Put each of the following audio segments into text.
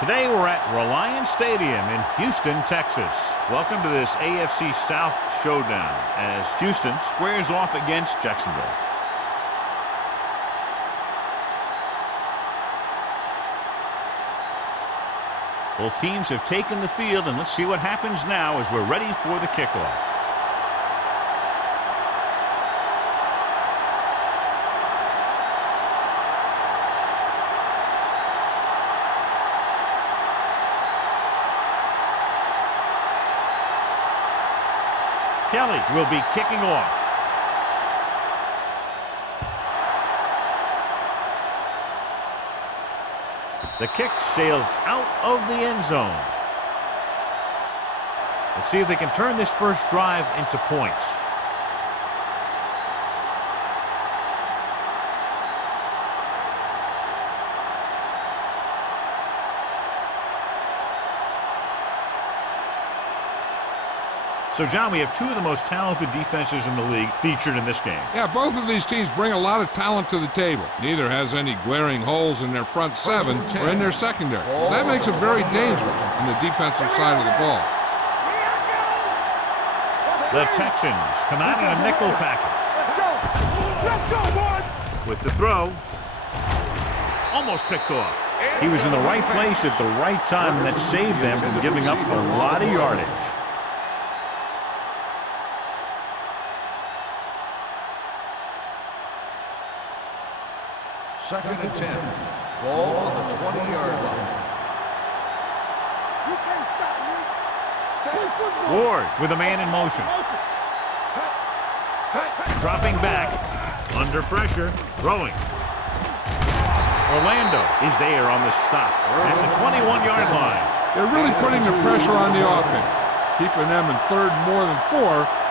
Today we're at Reliance Stadium in Houston, Texas. Welcome to this AFC South showdown as Houston squares off against Jacksonville. Both teams have taken the field, and let's see what happens now as we're ready for the kickoff. Kelly will be kicking off. The kick sails out of the end zone. Let's see if they can turn this first drive into points. So, John, we have two of the most talented defenses in the league featured in this game. Yeah, both of these teams bring a lot of talent to the table. Neither has any glaring holes in their front seven or in their secondary. So that makes it very dangerous on the defensive side of the ball. The Texans come out in a nickel package. Let's go, boys! With the throw. Almost picked off. He was in the right place at the right time, and that saved them from giving up a lot of yardage. Second and 10. Ball on the 20-yard line. You can't stop me. Play football. Ward with a man in motion. Dropping back. Under pressure. Throwing. Orlando is there on the stop at the 21-yard line. They're really putting the pressure on the offense. Keeping them in third more than 4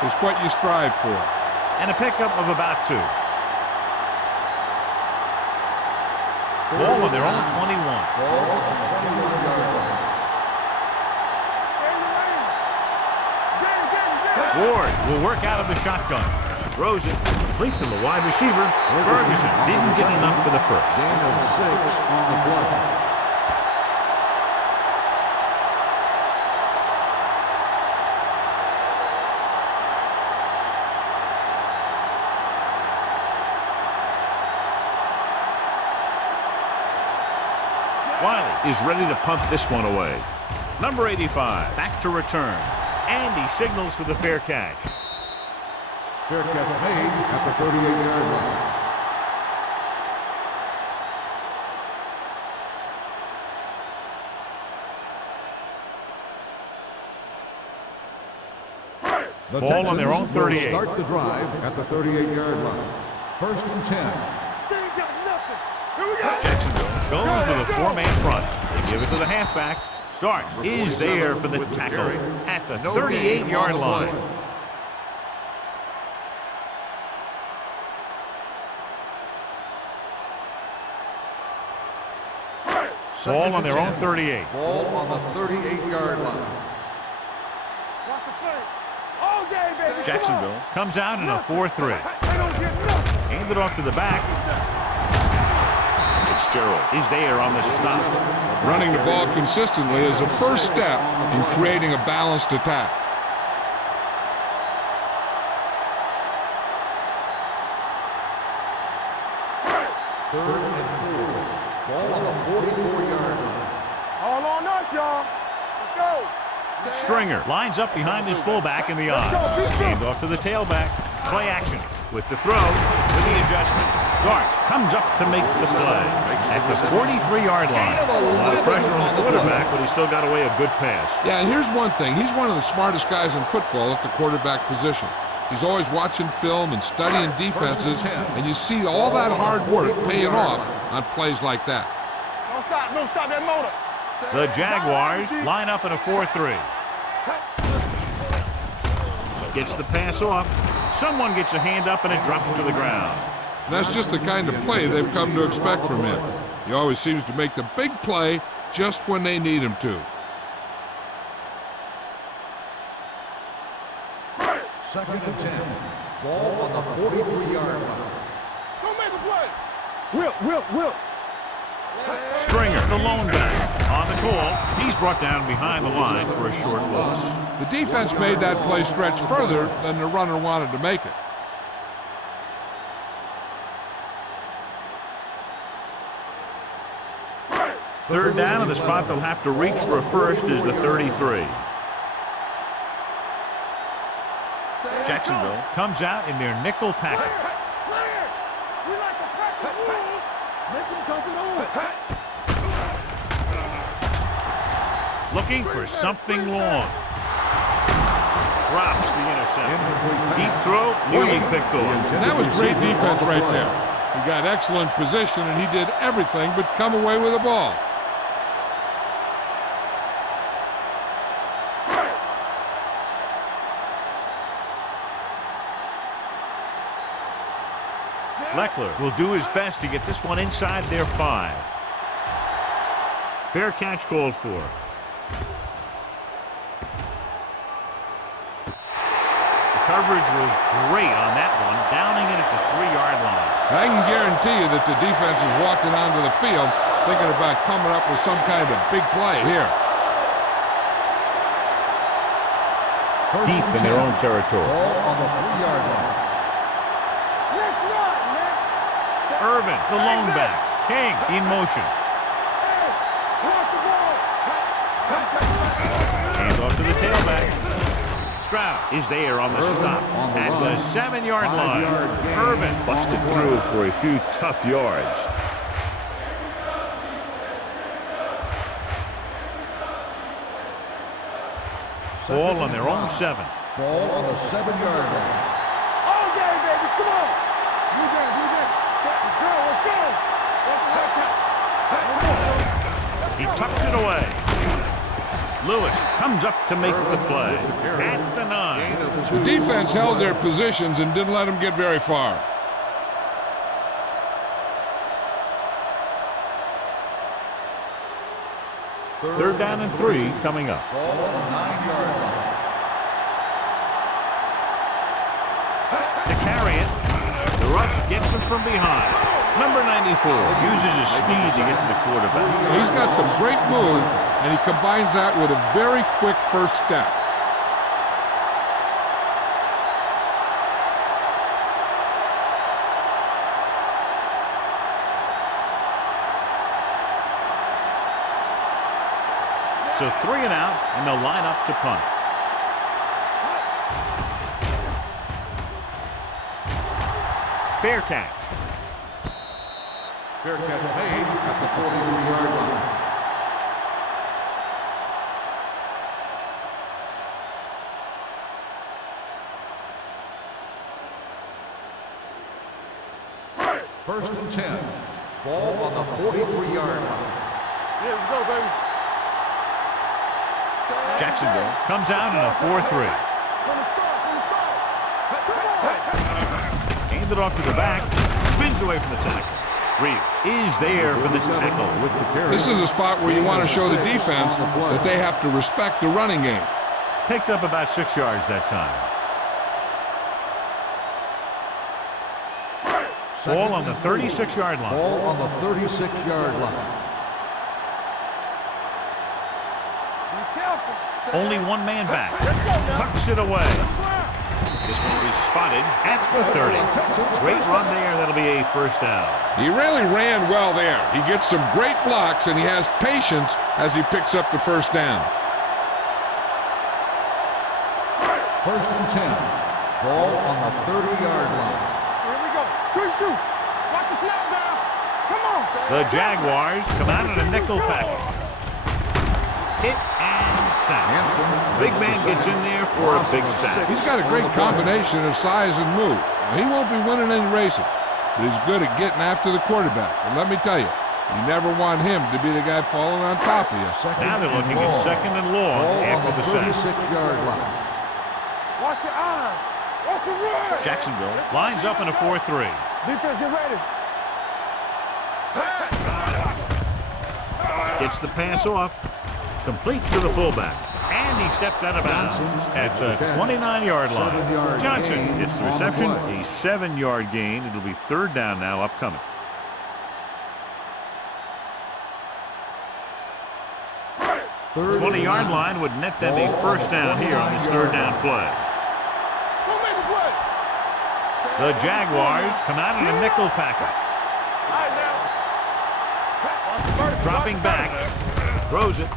is what you strive for. And a pickup of about 2. Ball on their own 21. Ball on the 21-yard line. Ward will work out of the shotgun. Throws it. Complete to the wide receiver. Ferguson didn't get enough for the first. Gain of 6 on the play. Wiley is ready to punt this one away. Number 85 back to return. And he signals for the fair catch. Fair catch made at the 38-yard line. Ball on their own 38. Start the drive at the 38-yard line. First and 10. Jacksonville goes with a 4-man front. They give it to the halfback. Starks is there for the tackle at the 38-yard line. Ball on their own 38. Ball on the 38-yard line. Watch the play. All day, baby. Jacksonville comes out in a 4-3. Hand it off to the back. Fitzgerald is there on the stop. Running the ball consistently is a first step in creating a balanced attack. Third and 4. Ball on the 44-yard line. All on us, y'all. Let's go. Stringer lines up behind his fullback in the eye. Hand off to the tailback. Play action with the throw, with the adjustment. Starks comes up to make the play at the 43-yard line. A lot of pressure on the quarterback, but he still got away a good pass. Yeah, and here's one thing. He's one of the smartest guys in football at the quarterback position. He's always watching film and studying defenses, and you see all that hard work paying off on plays like that. Don't stop that motor. The Jaguars line up in a 4-3. Gets the pass off. Someone gets a hand up and it drops to the ground. And that's just the kind of play they've come to expect from him. He always seems to make the big play just when they need him to. Second and 10. Ball on the 43-yard line. Don't make a play. Whip. Stringer, the lone back. On the call, he's brought down behind the line for a short loss. The defense made that play stretch further than the runner wanted to make it. Third down, and the spot they'll have to reach for a first is the 33. Jacksonville comes out in their nickel package. Looking for something long. Drops the interception. Deep throw, nearly picked off. And that was great defense right there. He got excellent position, and he did everything but come away with the ball. Leckler will do his best to get this one inside their 5. Fair catch called for. The coverage was great on that one, downing it at the 3-yard line. I can guarantee you that the defense is walking onto the field thinking about coming up with some kind of big play here. Deep in their own territory. Ball on the 3-yard line. Irvin, the lone back. King in motion. Hand off to the tailback. Stroud is there on the stop at the 7-yard line. Irvin busted through for a few tough yards. Ball on their own 7. Ball on the 7-yard line. All day, baby. Come on. You there, you there. Let's go, let's go. He tucks it away. Lewis comes up to make the play at the 9. The defense held their positions and didn't let them get very far. Third down and 3 coming up. Ball on the 9-yard line. To carry it, the rush gets him from behind. Number 94 uses his speed to get to the quarterback. He's got some great move, and he combines that with a very quick first step. So 3 and out, and they'll line up to punt. Fair catch. Fair catch made at the 43-yard line. First and 10. Ball on the 43-yard line. Yeah, let's go, baby. Jacksonville comes out in a 4-3. From the start, from the start. Hand it off to the back. Spins away from the tackle. Reeves is there for the tackle. With the carry. This is a spot where you want to show the defense that they have to respect the running game. Picked up about 6 yards that time. Ball on the 36-yard line. Ball on the 36-yard line. Be careful. Only one man back. Tucks it away. This one will be spotted at the 30. Great run there. That'll be a first down. He really ran well there. He gets some great blocks, and he has patience as he picks up the first down. First and 10. Ball on the 30-yard line. Here we go. Good shoot. Watch the snap down. Come on. The Jaguars come out in a nickel package. Hit and sack. Big man gets in there for a big sack. He's got a great combination of size and move. He won't be winning any races, but he's good at getting after the quarterback. And let me tell you, you never want him to be the guy falling on top of you. Now they're looking at 2nd and long after the sack. 36-yard line. Watch your eyes. Watch the run. Jacksonville lines up in a 4-3. Defense, get ready. Gets the pass off. Complete to the fullback. And he steps out of bounds at the 29-yard line. Johnson gets the reception. A 7-yard gain. It'll be third down now upcoming. 20-yard line would net them a first down here on this third down play. Don't make the play. The Jaguars come out in a nickel package. All right, now. Dropping back. Throws it.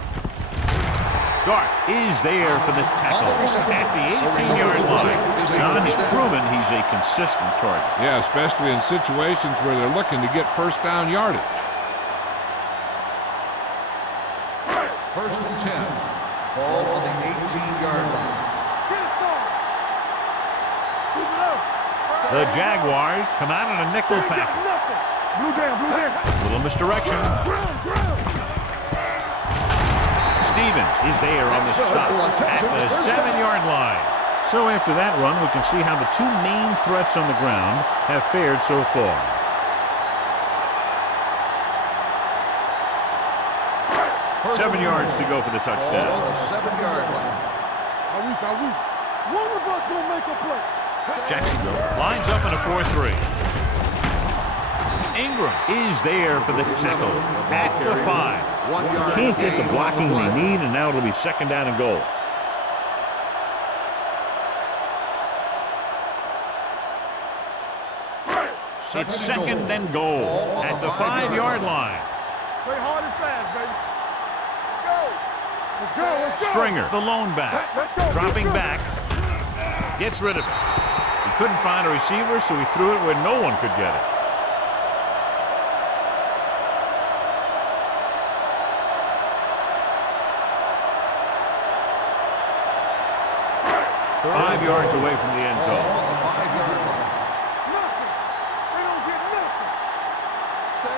Starts. Is there for the tackle at the 18-yard line. John has proven he's a consistent target. Yeah, especially in situations where they're looking to get first down yardage. First and 10. Ball on the 18-yard line. Get it, son. Keep it up. The Jaguars come out in a nickel Ain't got package. nothing. Blue down, blue down. Little misdirection. Ground. Stevens is there on the stop at the 7-yard line. So after that run, we can see how the two main threats on the ground have fared so far. First 7 yards to go for the Ball touchdown. on the 7-yard line. Are we? One of us gonna make a play. Jacksonville lines up in a 4-3. Ingram is there for the tackle at the 5. 1 yard Can't get the gain blocking on the they play. need, and now it'll be second down and goal. It's second and goal at the 5-yard line. Play hard and fast, baby. Let's go. Let's go. Stringer, the lone back, Let's go. dropping back, gets rid of it. He couldn't find a receiver, so he threw it where no one could get it. Five yards away from the end Ball zone. on the 5-yard line. Nothing. They don't get nothing.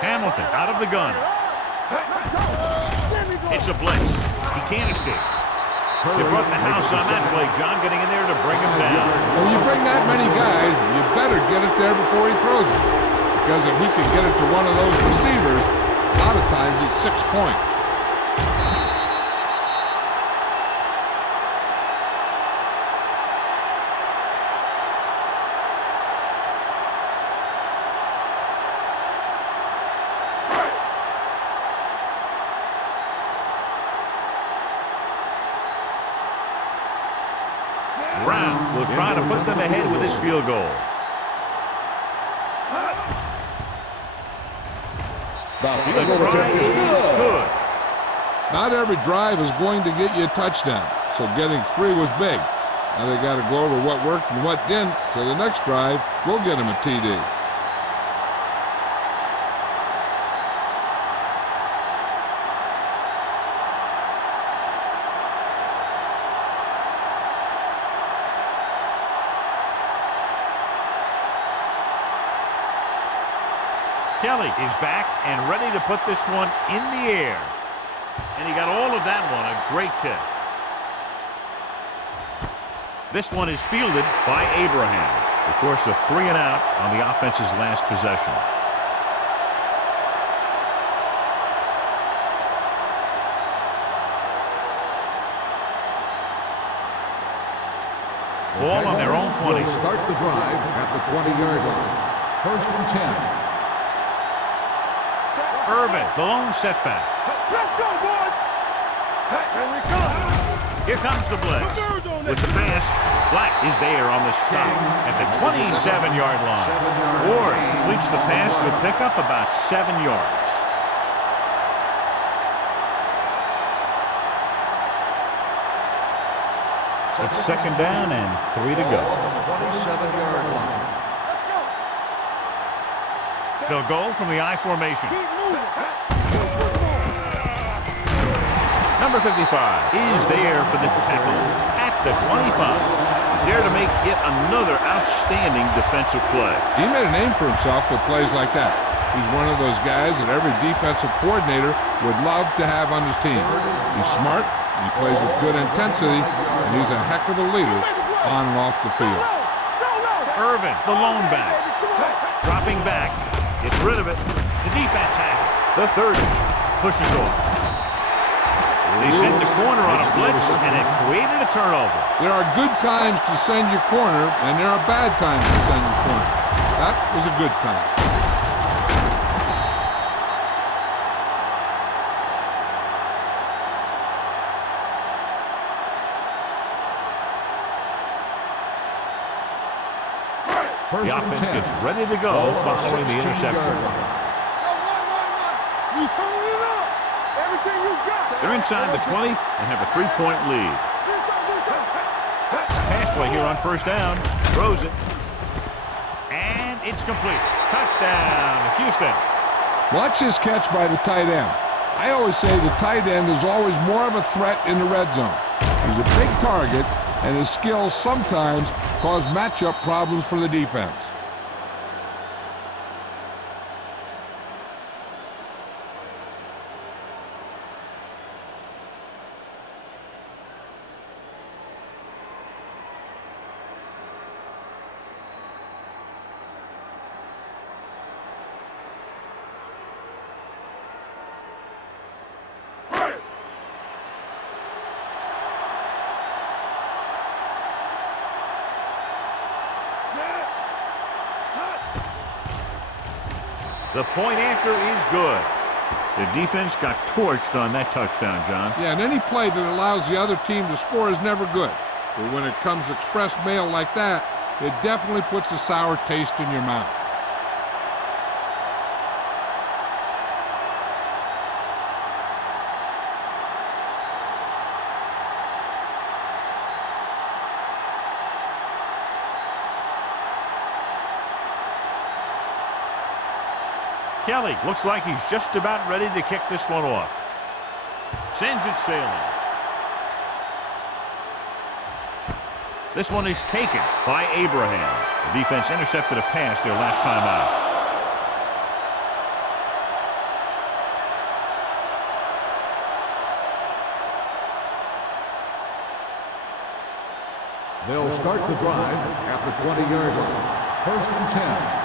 Hamilton out of the gun. Let's go. There we go. It's a blitz. He can't escape. They brought the house on that play, John, getting in there to bring him down. When you bring that many guys, you better get it there before he throws it. Because if he can get it to one of those receivers, a lot of times it's 6 points. Brown will try to put them ahead with his field goal. The try is good. Not every drive is going to get you a touchdown, so getting 3 was big. Now they got to go over what worked and what didn't, so the next drive will get him a TD. Kelly is back and ready to put this one in the air. And he got all of that one, a great kick. This one is fielded by Abraham. They force a 3 and out on the offense's last possession. Ball on their own 20. Will start the drive at the 20-yard line. First and 10. Irvin, the lone setback. Let's go, boys. Here we come. Here comes the blitz. With the pass, Black is there on the stop at the 27-yard line. Ward completes the pass, could pick up about 7 yards. It's second down and 3 to go. On the 27-yard line. They'll go from the I formation. Keep moving. Number 55 is there for the tackle at the 25. He's there to make yet another outstanding defensive play. He made a name for himself with plays like that. He's one of those guys that every defensive coordinator would love to have on his team. He's smart, he plays with good intensity, and he's a heck of a leader on and off the field. Irvin, the lone back, dropping back, gets rid of it. The defense has it. The 30 pushes off. They sent the corner on a blitz, and it created a turnover. There are good times to send your corner, and there are bad times to send your corner. That was a good time. The offense gets ready to go following the interception. You turning it up. Everything you got. They're inside the 20 and have a 3-point lead. Pass play here on first down. Throws it. And it's complete. Touchdown, Houston. Watch this catch by the tight end. I always say the tight end is always more of a threat in the red zone. He's a big target, and his skills sometimes cause matchup problems for the defense. The point after is good. The defense got torched on that touchdown, John. Yeah, and any play that allows the other team to score is never good. But when it comes express mail like that, it definitely puts a sour taste in your mouth. Kelly looks like he's just about ready to kick this one off. Sends it sailing. This one is taken by Abraham. The defense intercepted a pass their last time out. They'll start the drive at the 20-yard line. 1st and 10.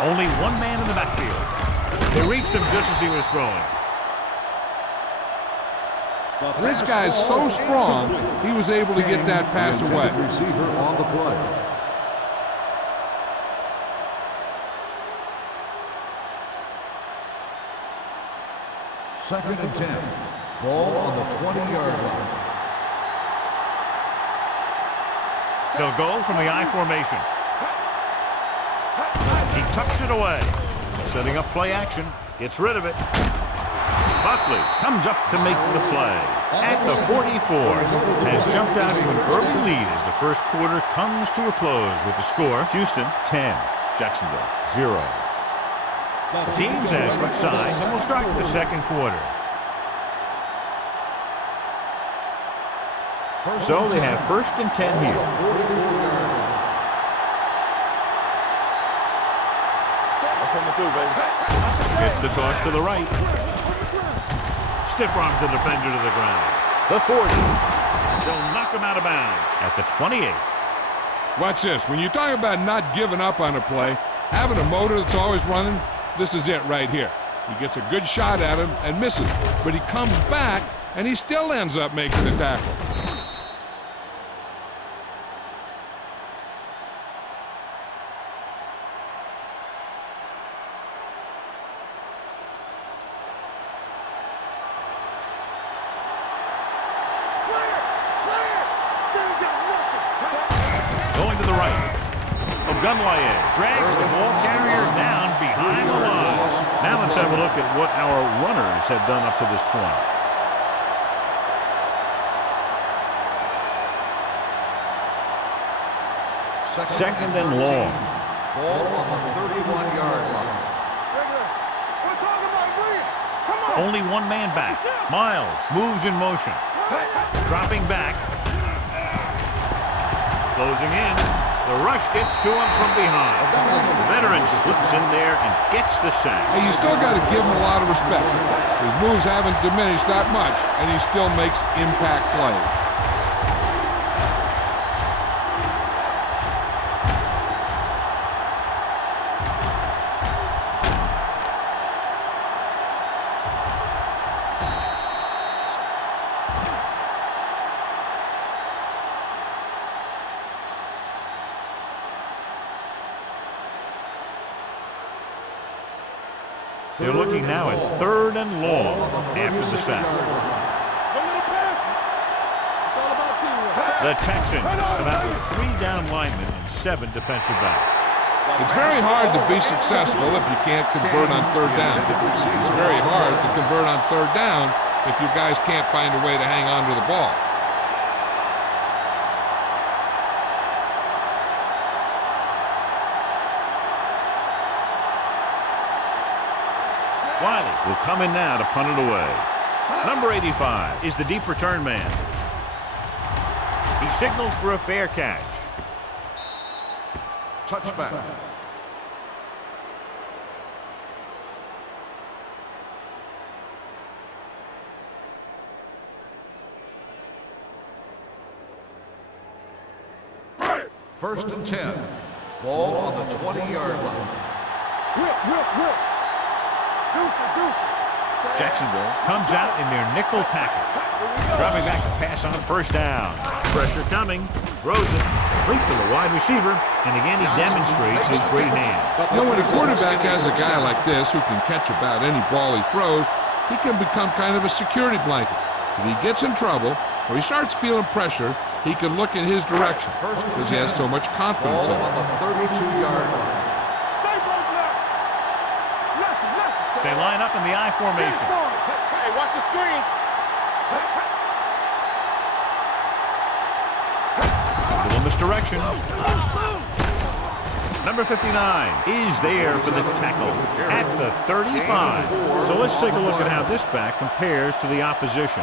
Only one man in the backfield. They reached him just as he was throwing. This guy's so strong, he was able to get that pass away. Receiver on the play. Second and 10. Ball on the 20-yard line. They'll go from the I formation. He tucks it away. Setting up play action. Gets rid of it. Buckley comes up to make the play. At the 44. Has jumped out to an early lead as the first quarter comes to a close with the score. Houston 10. Jacksonville 0. The teams have switched sides and will start the second quarter. So they have 1st and 10 here. Gets the toss to the right. Stiff arms the defender to the ground. The 40. They'll knock him out of bounds at the 28. Watch this. When you talk about not giving up on a play, having a motor that's always running, this is it right here. He gets a good shot at him and misses, but he comes back and he still ends up making the tackle. Going to the right. Ogunlaye drags the ball carrier down behind the lines. Now let's have a look at what our runners have done up to this point. Second and long. Ball on the 31-yard line. Only one man back. Miles moves in motion. Dropping back. Closing in. The rush gets to him from behind. The veteran slips in there and gets the sack. Hey, you still got to give him a lot of respect. His moves haven't diminished that much, and he still makes impact plays. They're looking now at 3rd and long after the sack. The Texans come out with 3 down linemen and 7 defensive backs. It's very hard to be successful if you can't convert on third down. It's very hard to convert on third down if your guys can't find a way to hang on to the ball. Wiley will come in now to punt it away. Number 85 is the deep return man. He signals for a fair catch. Touchback. First and 10. Ball on the 20-yard line. Whip. Jacksonville comes out in their nickel package. Dropping back to pass on first down. Pressure coming. Throws it. Complete to the wide receiver. And again, he demonstrates his great hands. You know, when a quarterback has a guy like this who can catch about any ball he throws, he can become kind of a security blanket. If he gets in trouble or he starts feeling pressure, he can look in his direction because he has so much confidence in Ball it. on the 32-yard line. They line up in the I formation. Hey, watch the screen. A little misdirection. Number 59 is there for the tackle at the 35. So let's take a look at how this back compares to the opposition.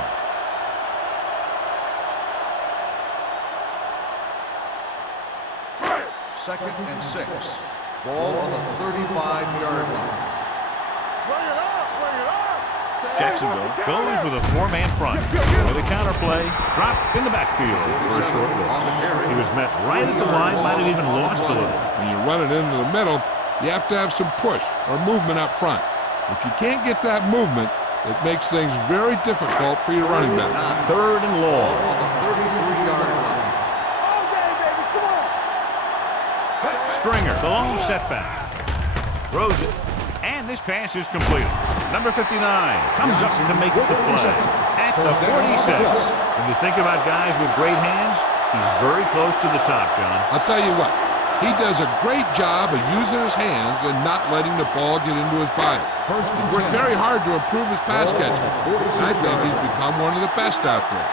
Second and 6. Ball on the 35-yard line. Bring it up. Jacksonville goes with a 4-man front. With a counter play, dropped in the backfield for a short loss. He was met right at the line, might have even lost a little. When you run it into the middle, you have to have some push or movement up front. If you can't get that movement, it makes things very difficult for your running back. Third and long. Ball on the 33-yard line. All day, baby. Come on. Stringer, the lone setback. Throws it. And this pass is completed. Number 59 comes up to make the play at the 46. When you think about guys with great hands, he's very close to the top, John. I'll tell you what, he does a great job of using his hands and not letting the ball get into his body. He's worked very hard to improve his pass catching, and I think he's become one of the best out there.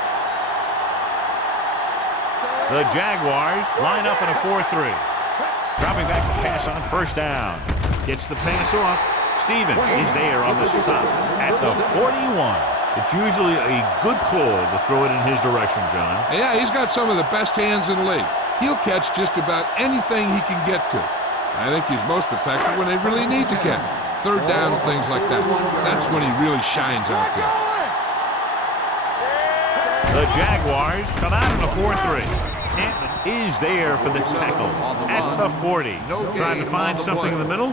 The Jaguars line up in a 4-3. Dropping back to pass on first down. Gets the pass off. Stevens is there on the stop at the 41. It's usually a good call to throw it in his direction, John. Yeah, he's got some of the best hands in the league. He'll catch just about anything he can get to. I think he's most effective when they really need to catch. Third down and things like that. That's when he really shines out there. The Jaguars come out in a 4-3. Canton is there for the tackle at the 40. Trying to find something in the middle.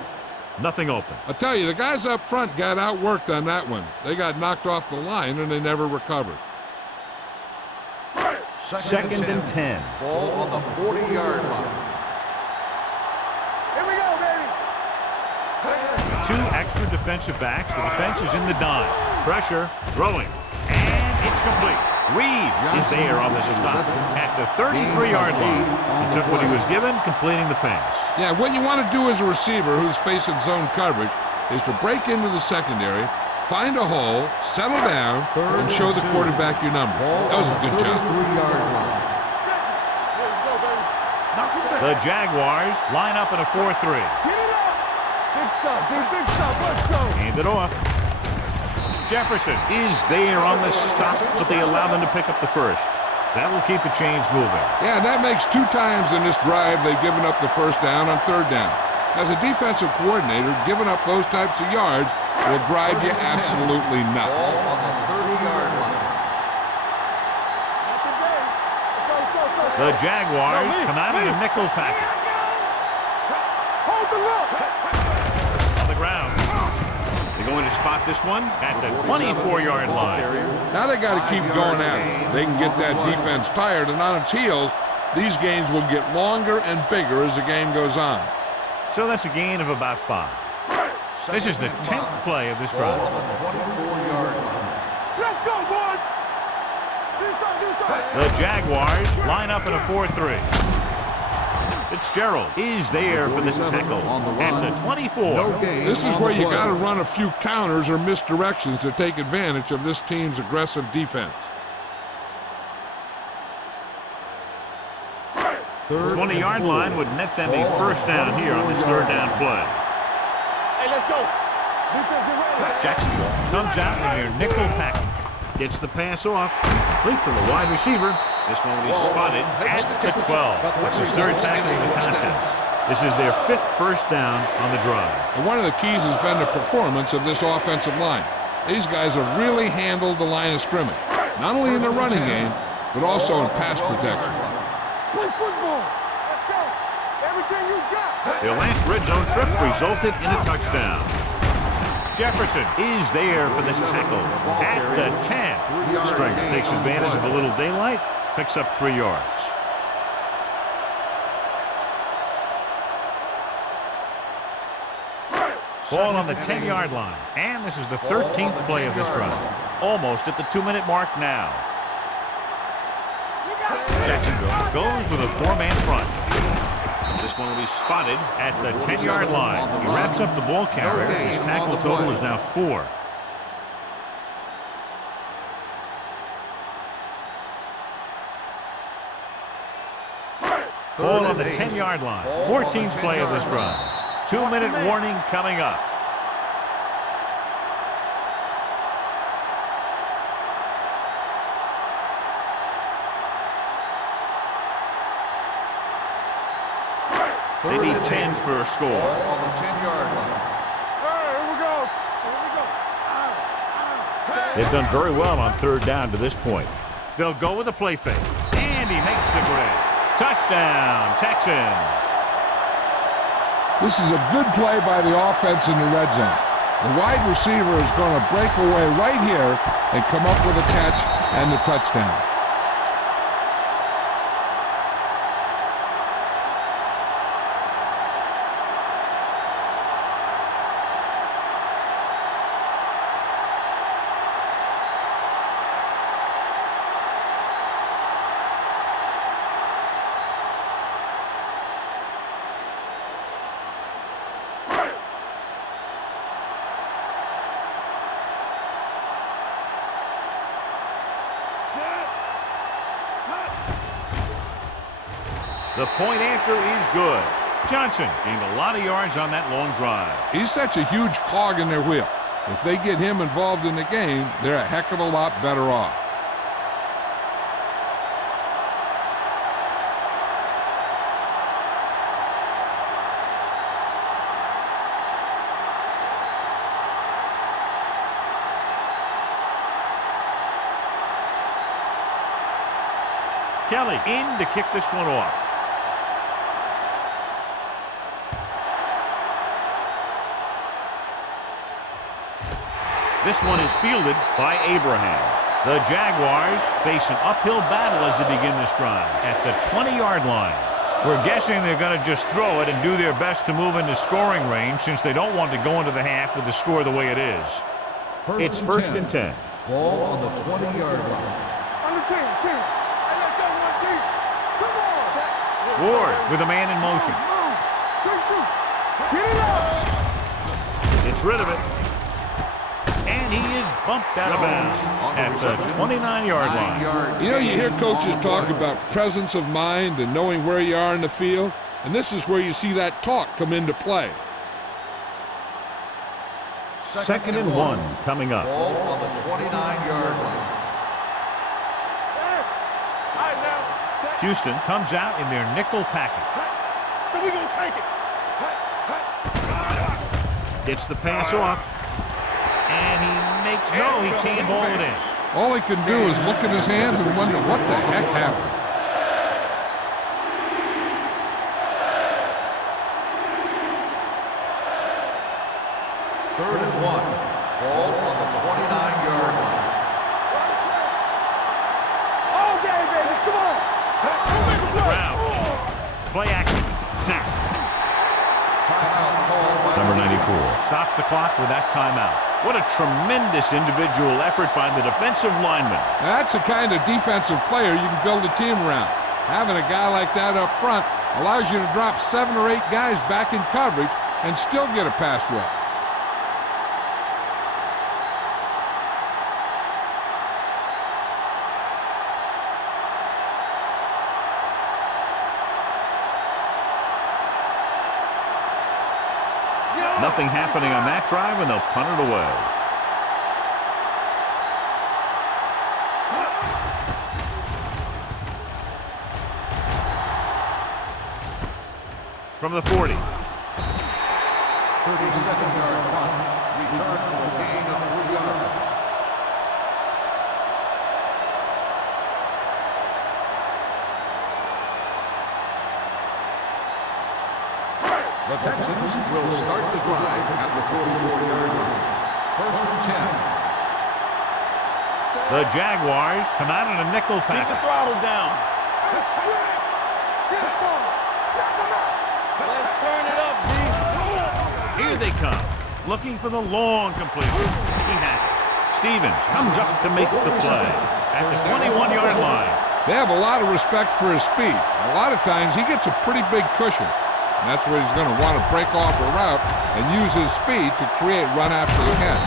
Nothing open. I'll tell you, the guys up front got outworked on that one. They got knocked off the line and they never recovered. Second and 10. Ball on the 40-yard line. Here we go, baby. 2 extra defensive backs. The defense is in the dime. Pressure, throwing, and it's complete. Reed is there on the stop at the 33-yard line. He took what he was given, completing the pass. Yeah, what you want to do as a receiver who's facing zone coverage is to break into the secondary, find a hole, settle down, and show the quarterback your numbers. That was a good job. 33-yard line. The Jaguars line up in a 4-3. Get it up. Big stuff, dude. Big stuff. Let's go. Hand it off. Jefferson is there on the stop, but they allow them to pick up the first. That will keep the chains moving. Yeah, and that makes 2 times in this drive they've given up the first down on third down. As a defensive coordinator, giving up those types of yards will drive you absolutely nuts. Ball on the 30-yard line. The Jaguars come out in a nickel package. Hold the look. On the ground. They're going to spot this one at the 24-yard line. Now they got to keep going at it. They can get that defense tired, and on its heels, these games will get longer and bigger as the game goes on. So that's a gain of about 5. This is the 10th play of this drive. Ball on the 24-yard line. Let's go, boys. Do something, do something. The Jaguars line up in a 4-3. Fitzgerald is there for the tackle at the 24. This is where you got to run a few counters or misdirections to take advantage of this team's aggressive defense. 20-yard line would net them a first down here on this third down play. Hey, let's go. Defense, get ready. Jacksonville comes out in their nickel package. Gets the pass off. Complete to the wide receiver. This one will be spotted at the 12. That's his third tackle of the contest. This is their 5th first down on the drive. And one of the keys has been the performance of this offensive line. These guys have really handled the line of scrimmage, not only in the running game, but also in pass protection. Play football. Let's go. Everything you got. Their last red zone trip resulted in a touchdown. Jefferson is there for the tackle at the 10. Stringer takes advantage of a little daylight, picks up 3 yards. Ball on the 10-yard line, and this is the 13th play of this drive. Almost at the 2-minute mark now. Jacksonville goes with a 4-man front. This one will be spotted at the 10-yard line. He wraps up the ball carrier. His tackle total is now 4. Ball on the 10-yard line. 14th play of this drive. 2-minute warning coming up. They need 10 for a score. On the 10-yard line. Here we go. They've done very well on third down to this point. They'll go with a play fake. And he makes the grab. Touchdown, Texans. This is a good play by the offense in the red zone. The wide receiver is going to break away right here and come up with a catch and the touchdown. The point after is good. Johnson gained a lot of yards on that long drive. He's such a huge cog in their wheel. If they get him involved in the game, they're a heck of a lot better off. Kelly in to kick this one off. This one is fielded by Abraham. The Jaguars face an uphill battle as they begin this drive at the 20-yard line. We're guessing they're going to just throw it and do their best to move into scoring range since they don't want to go into the half with the score the way it is. It's first and 10. Ball on the 20-yard line. On the 10. Hey, let's go, 1 deep. Come on. Ward with a man in motion. Move. Quick shoot. Get it up. Gets rid of it. And he is bumped out of bounds at the 29-yard line. You know, you hear coaches talk about presence of mind and knowing where you are in the field, and this is where you see that talk come into play. Second and 1 coming up. Ball on the 29-yard line. All right, now. Houston comes out in their nickel package. So we're going to take it. Gets the pass off. And he makes no, he can't haul it in. All he can do is look at his hands and wonder what the heck happened. Third and 1. Ball on the 29-yard line. All day, baby. Come on. Brown. Play action. Sack. Timeout called by Number 94 stops the clock with that timeout. What a tremendous individual effort by the defensive lineman. That's the kind of defensive player you can build a team around. Having a guy like that up front allows you to drop 7 or 8 guys back in coverage and still get a pass rush. Nothing happening on that drive, and they'll punt it away. From the 40. 37-yard punt. Return for a gain of 3 yards. The Texans will start the drive at the 44-yard line. 1st and 10. The Jaguars come out in a nickel Keep the package. throttle down. Let's turn it up, D. Here they come, looking for the long completion. He has it. Stevens comes up to make the play at the 21-yard line. They have a lot of respect for his speed. A lot of times he gets a pretty big cushion. And that's where he's going to want to break off a route and use his speed to create run after the catch.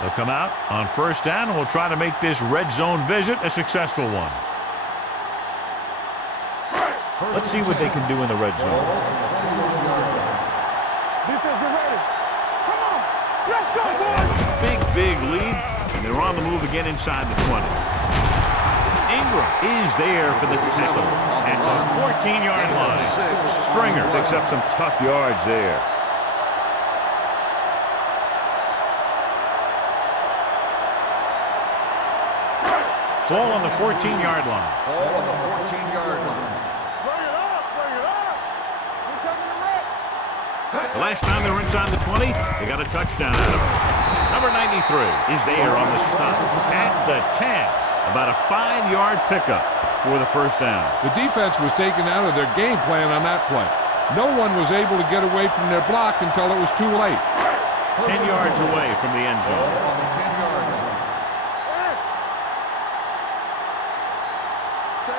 They'll come out on 1st down, and we'll try to make this red zone visit a successful one. Let's see what they can do in the red zone. Defense, get ready. Come on. Let's go, boys. Big lead, and they're on the move again inside the 20. Ingram is there for the tackle at the 14-yard line. Stringer picks up some tough yards there. Ball on the 14-yard line. Ball on the 14-yard line. Bring it up. Bring it up. We're coming to wreck. The last time they were inside the 20, they got a touchdown out of it. Number 93 is there on the stop at the 10. About a 5-yard pickup for the 1st down. The defense was taken out of their game plan on that play. No one was able to get away from their block until it was too late. 10 yards away from the end zone. On the 10-yard line.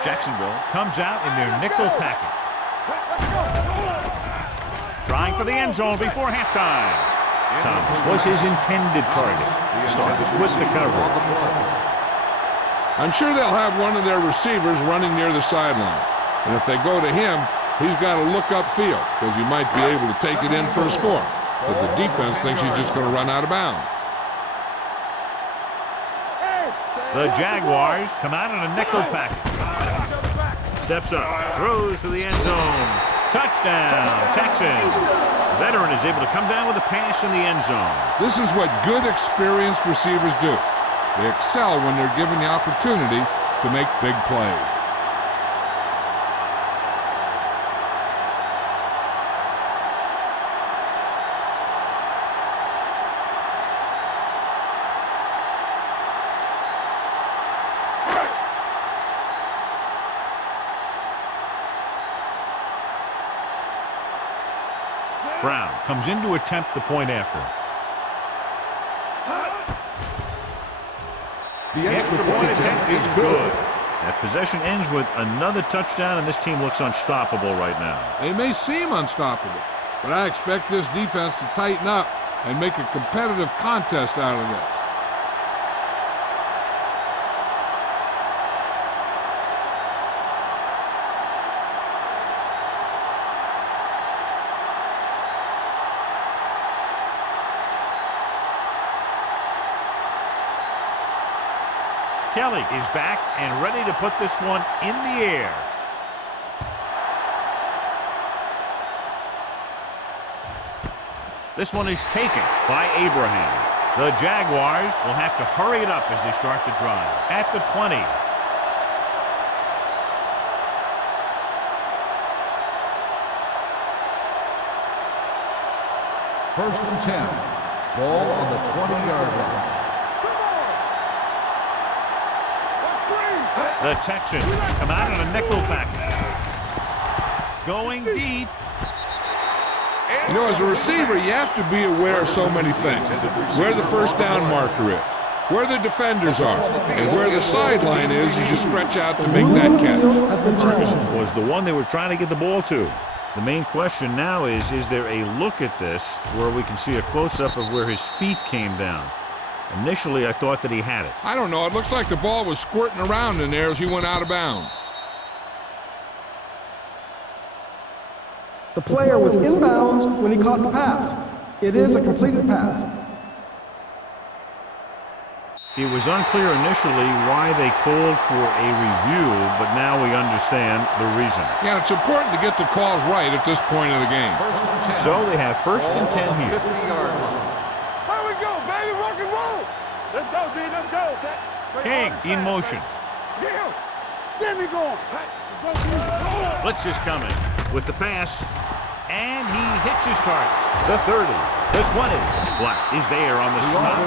Jacksonville comes out in their nickel package. Trying for the end zone before halftime. Thomas was his intended target. Stark is with the coverage. I'm sure they'll have one of their receivers running near the sideline. And if they go to him, he's got to look upfield because he might be able to take it in for a score. But the defense thinks he's just going to run out of bounds. The Jaguars come out in a nickel package. Steps up, throws to the end zone. Touchdown, Texans. The veteran is able to come down with a pass in the end zone. This is what good, experienced receivers do. They excel when they're given the opportunity to make big plays. Brown comes in to attempt the point after. The extra point attempt is good. That possession ends with another touchdown, and this team looks unstoppable right now. They may seem unstoppable, but I expect this defense to tighten up and make a competitive contest out of this. Kelly is back and ready to put this one in the air. This one is taken by Abraham. The Jaguars will have to hurry it up as they start the drive. At the 20. First and 10. Ball on the 20-yard line. The Texans come out in a nickel package. Going deep. You know, as a receiver, you have to be aware of so many things. Where the first down marker is, where the defenders are, and where the sideline is as you stretch out to make that catch. Ferguson was the one they were trying to get the ball to. The main question now is there a look at this where we can see a close-up of where his feet came down? Initially, I thought that he had it. I don't know. It looks like the ball was squirting around in there as he went out of bounds. The player was inbounds when he caught the pass. It is a completed pass. It was unclear initially why they called for a review, but now we understand the reason. Yeah, it's important to get the calls right at this point of the game. So they have first and 10 here. 50-yard line. Here we go, baby. Rock and roll. Let's go, D. Let's go. King in motion. Yeah. Get me going. Let's go, D. Blitz is coming with the pass, and he hits his target. The 30, the 20. Black is there on the stop.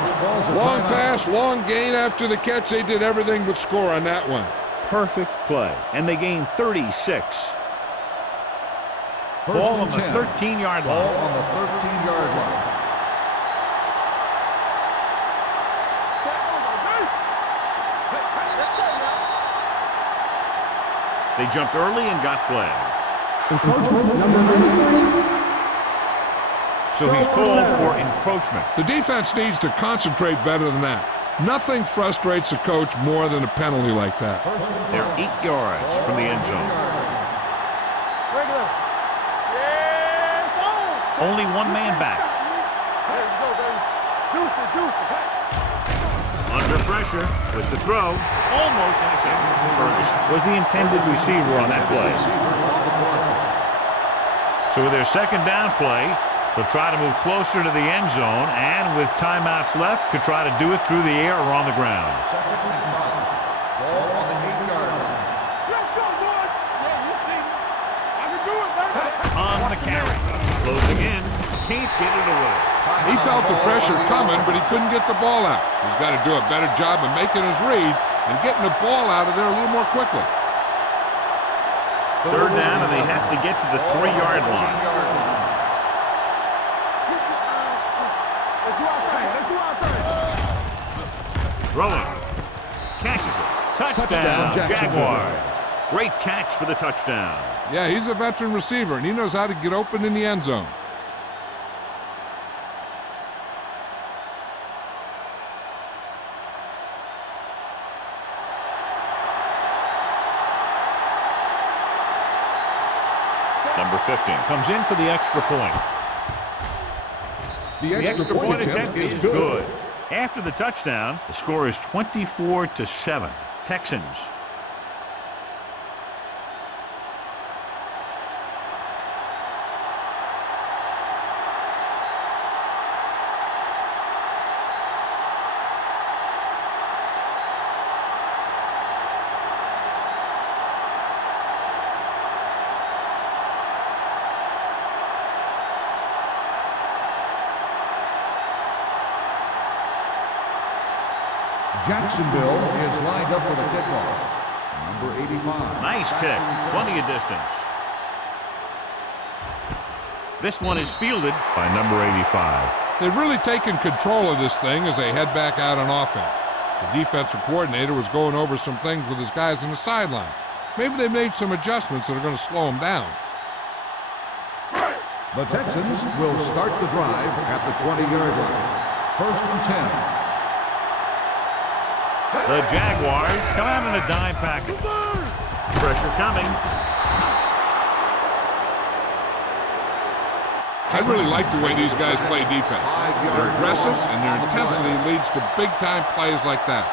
Long pass, long gain after the catch. They did everything but score on that one. Perfect play, and they gain 36. Ball on the 13-yard line. Ball on the 13-yard line. They jumped early and got flagged. Encroachment number 93. So he's called for encroachment. The defense needs to concentrate better than that. Nothing frustrates a coach more than a penalty like that. They're 8 yards from the end zone. Regular. Yeah, Only one man back. let's go, baby. Deuce it, deuce it. Under pressure with the throw. Almost intercepted. Ferguson was the intended receiver on that play. So with their second down play, they'll try to move closer to the end zone, and with timeouts left, could try to do it through the air or on the ground. Second and 5. Ball on the 8-yard line. Let's go, boys. Yeah, you see. I can do it, baby. On the carry. Closing in. Can't get it away. He felt the pressure coming, but he couldn't get the ball out. He's got to do a better job of making his read and getting the ball out of there a little more quickly. Third down, and they have to get to the 3-yard line. Let's do our thing. Let's do our thing. Throwing. Catches it. Touchdown, Jaguars. Great catch for the touchdown. Yeah, he's a veteran receiver, and he knows how to get open in the end zone. Number 15 comes in for the extra point. The extra point attempt is good. After the touchdown, the score is 24-7. Texans. Jacksonville is lined up for the kickoff. Number 85. Nice kick. Plenty of distance. This one is fielded by number 85. They've really taken control of this thing as they head back out on offense. The defensive coordinator was going over some things with his guys on the sideline. Maybe they made some adjustments that are going to slow them down. The Texans will start the drive at the 20-yard line. First and 10. The Jaguars come out in a dime package. Pressure coming. I really like the way these guys play defense. They're aggressive, and their intensity leads to big-time plays like that.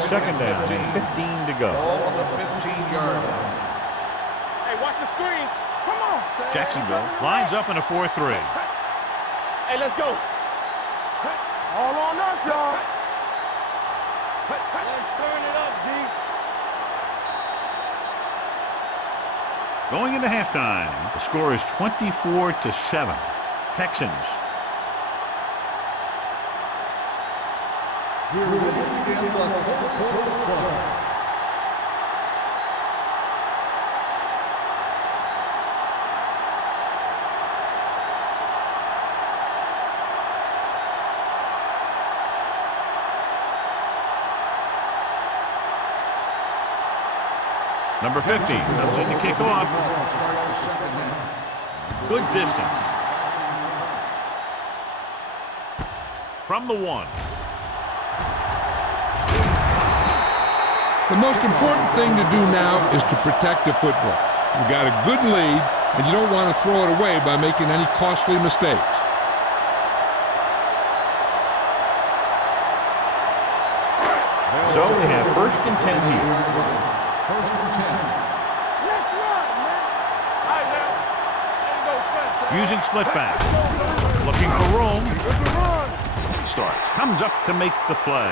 Second down, 15 to go. Ball on the 15-yard line. Hey, watch the screen. Come on. Jacksonville lines up in a 4-3. Hey, let's go. All on us, y'all. Let's turn it up, D. Going into halftime, the score is 24-7. Texans. Here in the fourth quarter. Number 50 comes in to kick off. To start the second half. Good distance. From the 1. The most important thing to do now is to protect the football. You got a good lead, and you don't want to throw it away by making any costly mistakes. So we have 1st and 10 here. 1st and 10. Let's run, man. All right, now. Let's go first. Using split back. Looking for room. Let's run. Starts. Comes up to make the play.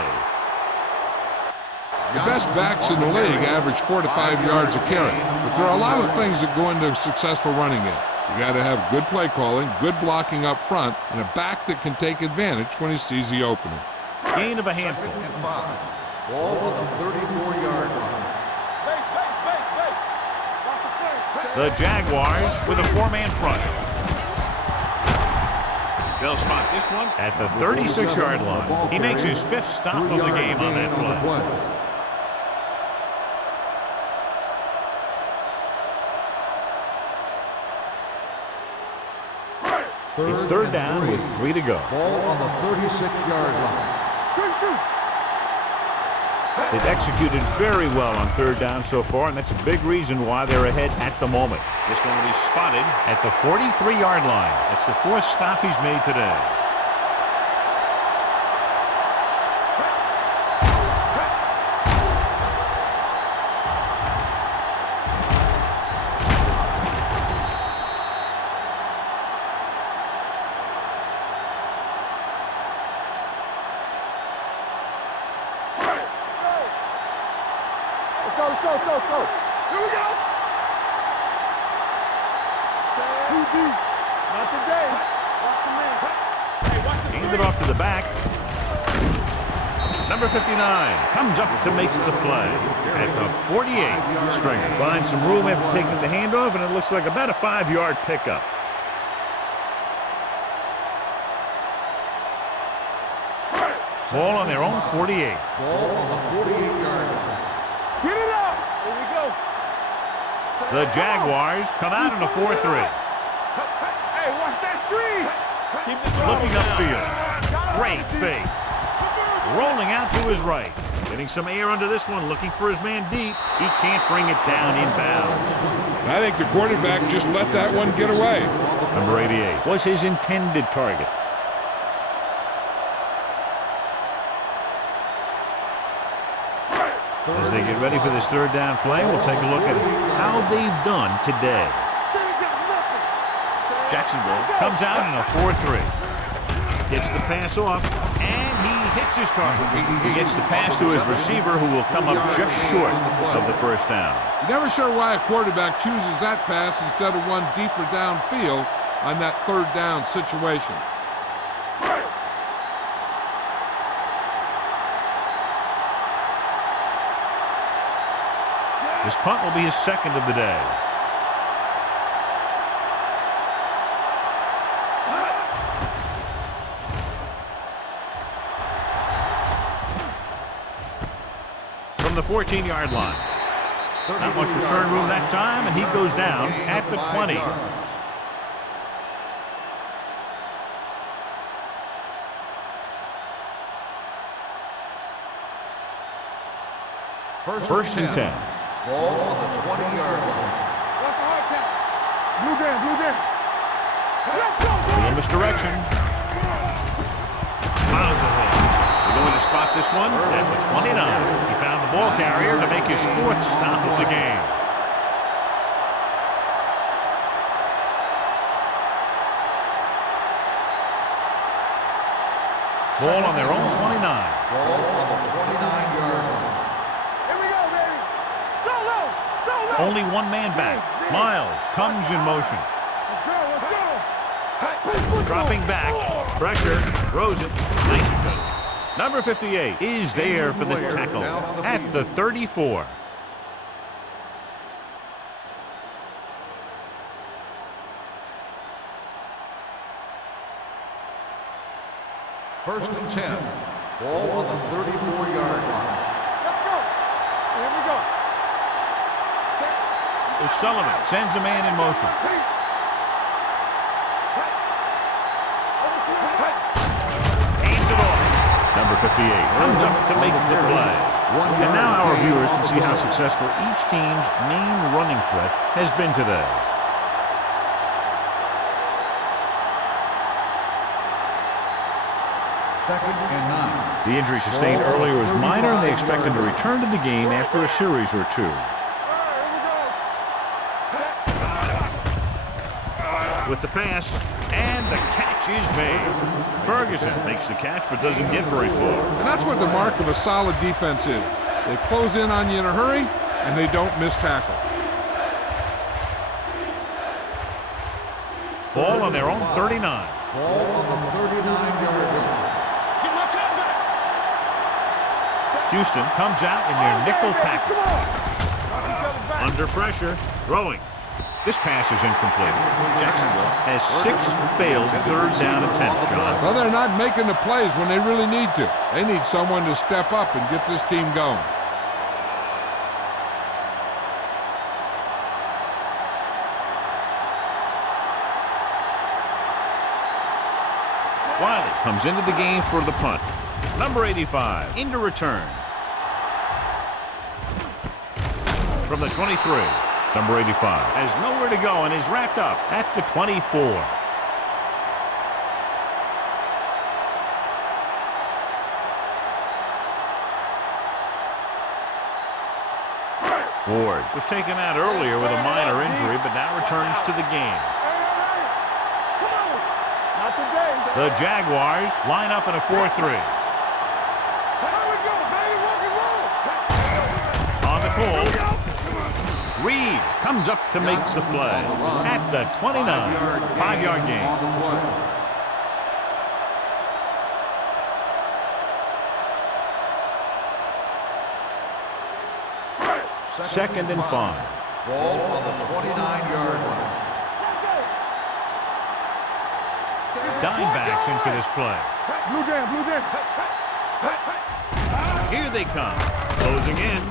The best backs in the league average 4 to 5 yards a carry, but there are a lot of things that go into a successful running game. You got to have good play calling, good blocking up front, and a back that can take advantage when he sees the opening. Gain of a handful. 2nd and 5. Ball on the 34-yard line. Base, base, base, base. Watch the flank. The Jaguars with a 4-man front. They'll spot this one at the 36-yard line. He makes his 5th stop of the game on that play. It's 3rd down with 3 to go. Ball on the 36-yard line. Good shoot. They've executed very well on 3rd down so far, and that's a big reason why they're ahead at the moment. This one will be spotted at the 43-yard line. That's the 4th stop he's made today. Let's go. Here we go. Too deep. Not today. Watch your man. Hey, watch the Hand it off to the back. Number 59 comes up to make the play at the 48. Stringer finds some room after taking the handoff, and it looks like about a 5-yard pickup. Ball on their own 48. Ball on the 48-yard line. Get it up. Here we go. The Jaguars come out in a 4-3. Hey, watch that screen. Keep it going. Looking upfield. Great fake. Rolling out to his right. Getting some air under this one, looking for his man deep. He can't bring it down inbounds. I think the quarterback just let that one get away. Number 88 was his intended target. As they get ready for this 3rd down play, we'll take a look at how they've done today. Jacksonville comes out in a 4-3. Gets the pass off, and he hits his target. He gets the pass to his receiver, who will come up just short of the 1st down. You're never sure why a quarterback chooses that pass instead of one deeper downfield on that 3rd down situation. This punt will be his 2nd of the day. From the 14-yard line. Not much return room that time, and he goes down at the 20. First and 10. Ball on the 20-yard line. Watch the hard count. Blue game. Let's go. Little misdirection. Miles ahead. They're going to spot this one at the 29. He found the ball carrier to make his 4th stop of the game. Ball on their own 29. Ball on the 29-yard line. Here we go, baby. Solo. Only 1 man back. Miles comes in motion. Let's go. Dropping back. Pressure. Throws it. Nice adjustment. Number 58 is there for the tackle at the 34. First and 10. Ball on the 34-yard line. Let's go. Here we go. O'Sullivan sends a man in motion. Hands it off. Number 58 comes up to make the play. And now our viewers can see how successful each team's main running threat has been today. Second and 9. The injury sustained earlier was minor, and they expect him to return to the game after a series or two. With the pass, and the catch is made. Ferguson makes the catch but doesn't get very far. And that's what the mark of a solid defense is. They close in on you in a hurry, and they don't miss tackle. Ball on their own 39. Ball on the 39-yard line. Houston comes out in their nickel package. Under pressure, throwing. This pass is incomplete. Jacksonville has 6 failed third down attempts, John. Well, they're not making the plays when they really need to. They need someone to step up and get this team going. Wiley comes into the game for the punt. Number 85 into return. From the 23, number 85 has nowhere to go and is wrapped up at the 24. Ward was taken out earlier with a minor injury, but now returns to the game. The Jaguars line up in a 4-3. On the pull, Reed comes up to make the play at the 29. 5-yard gain. Second and 5. Ball on the 29-yard line. Dime-backs in for this play. Blue jam. Here they come. Closing in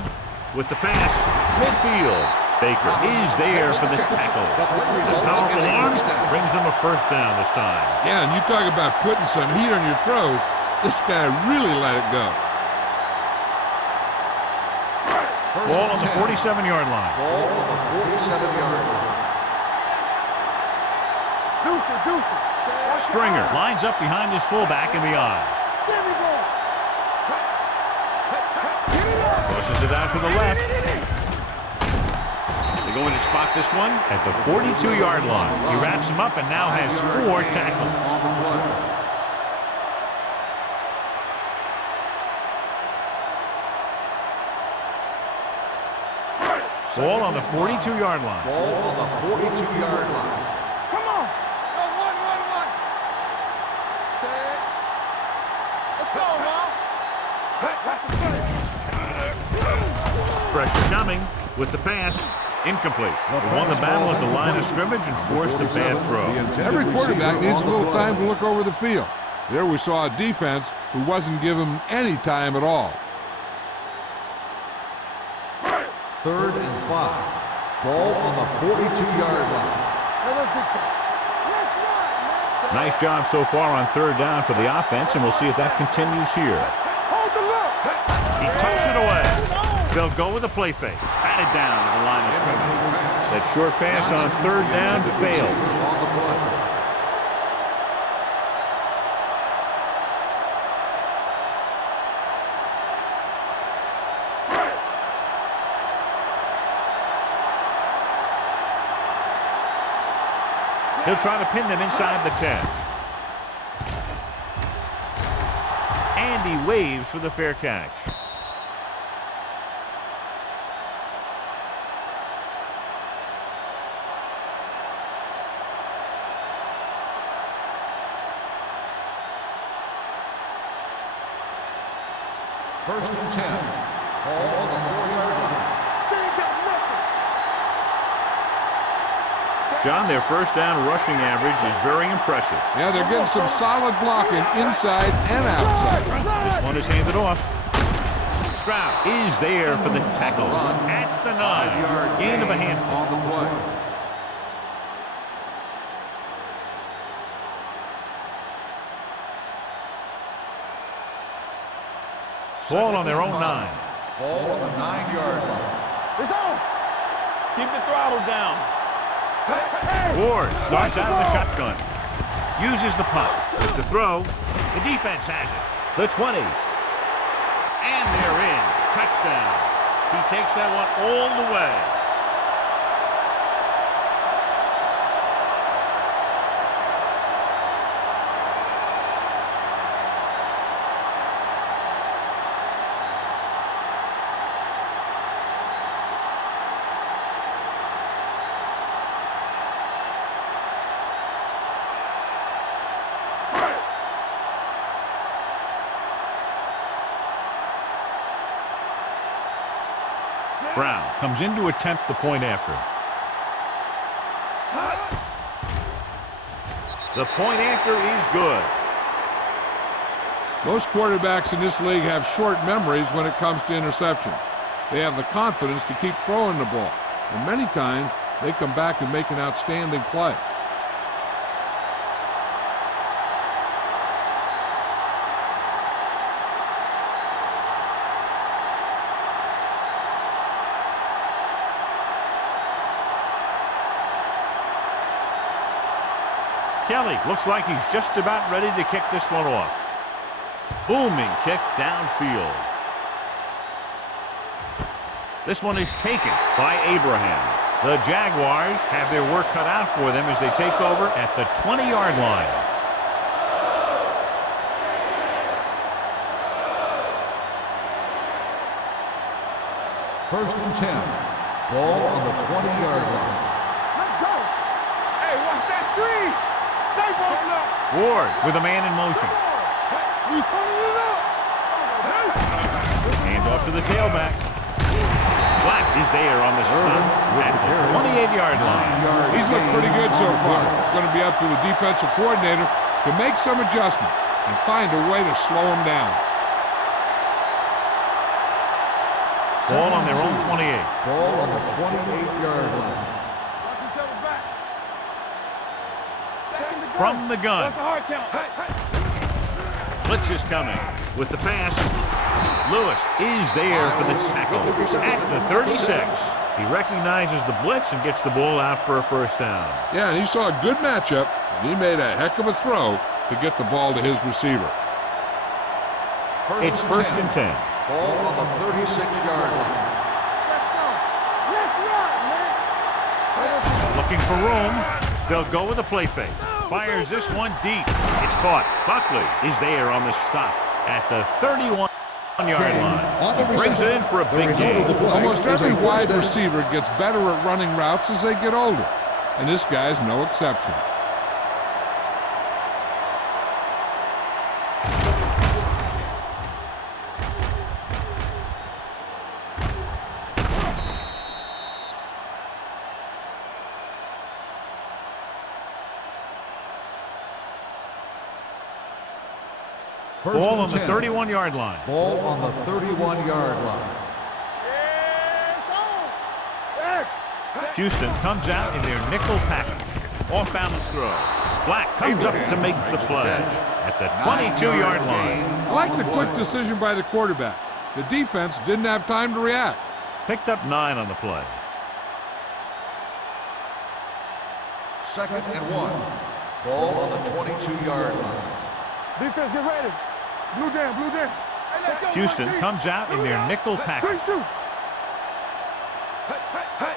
with the pass. Midfield. Baker is there for the tackle. Powerful arm brings them a first down this time. Yeah, and you talk about putting some heat on your throws. This guy really let it go. Ball on the 47-yard line. Ball on the 47-yard line. Deuce. Stringer lines up behind his fullback in the eye. There we go. Crosses it out to the left. They're going to spot this one at the 42-yard line. He wraps him up and now has 4 tackles. Ball on the 42-yard line. Ball on the 42-yard line. Come on. One. Set. Let's go, man. Pressure coming with the pass. Incomplete. They won the battle at the line of scrimmage and forced a bad throw. Every quarterback needs a little time to look over the field. There we saw a defense who wasn't given any time at all. 3rd and 5. Ball on the 42-yard line. Nice job so far on 3rd down for the offense, and we'll see if that continues here. Hold the look. He tucks it away. They'll go with a play fake. Batted down to the line of scrimmage. That short pass on 3rd down fails. On the play. He'll try to pin them inside the 10. And he waves for the fair catch. First and 10. Ball on the 4-yard line. John, their first down rushing average is very impressive. Yeah, they're getting some solid blocking inside and outside. This one is handed off. Stroud is there for the tackle at the 9. Gain of a handful. On the play. Ball on their own 9. Ball on the 9-yard line. It's on. Keep the throttle down. Ward starts out of the shotgun. Uses the pump. With the throw, the defense has it. The 20. And they're in. Touchdown. He takes that one all the way. Brown comes in to attempt the point after. The point after is good. Most quarterbacks in this league have short memories when it comes to interception. They have the confidence to keep throwing the ball, and many times they come back and make an outstanding play. Kelly looks like he's just about ready to kick this one off. Booming kick downfield. This one is taken by Abraham. The Jaguars have their work cut out for them as they take over at the 20-yard line. First and 10. Ball on the 20-yard line. Let's go. Hey, watch that screen. Stay broken up. Ward with a man in motion. We turning it up. Hand off to the tailback. Black is there on the stop at the 28-yard line. He's looked pretty good so far. It's going to be up to the defensive coordinator to make some adjustment and find a way to slow him down. Ball on their own 28. Ball on the 28-yard line. Watch each other back. From the gun. That's the hard count. Blitz is coming. With the pass, Lewis is there for the tackle at the 36. He recognizes the blitz and gets the ball out for a first down. Yeah, and he saw a good matchup, and he made a heck of a throw to get the ball to his receiver. It's first and 10. Ball on the 36-yard line. Let's go. Let's run, man. Looking for room. They'll go with a play fake. Fires this one deep. It's caught. Buckley is there on the stop at the 31-yard line. Brings it in for a big gain. Almost every wide receiver gets better at running routes as they get older, and this guy's no exception. Ball on the 31-yard line. Ball on the 31-yard line. Houston comes out in their nickel package. Off-balance throw. Black comes up to make the play at the 22-yard line. I like the quick decision by the quarterback. The defense didn't have time to react. Picked up 9 on the play. Second and 1. Ball on the 22-yard line. Defense, get ready. Blue down, blue down. Hey, let's go, Houston Marquis. comes out in their nickel package. 3-2.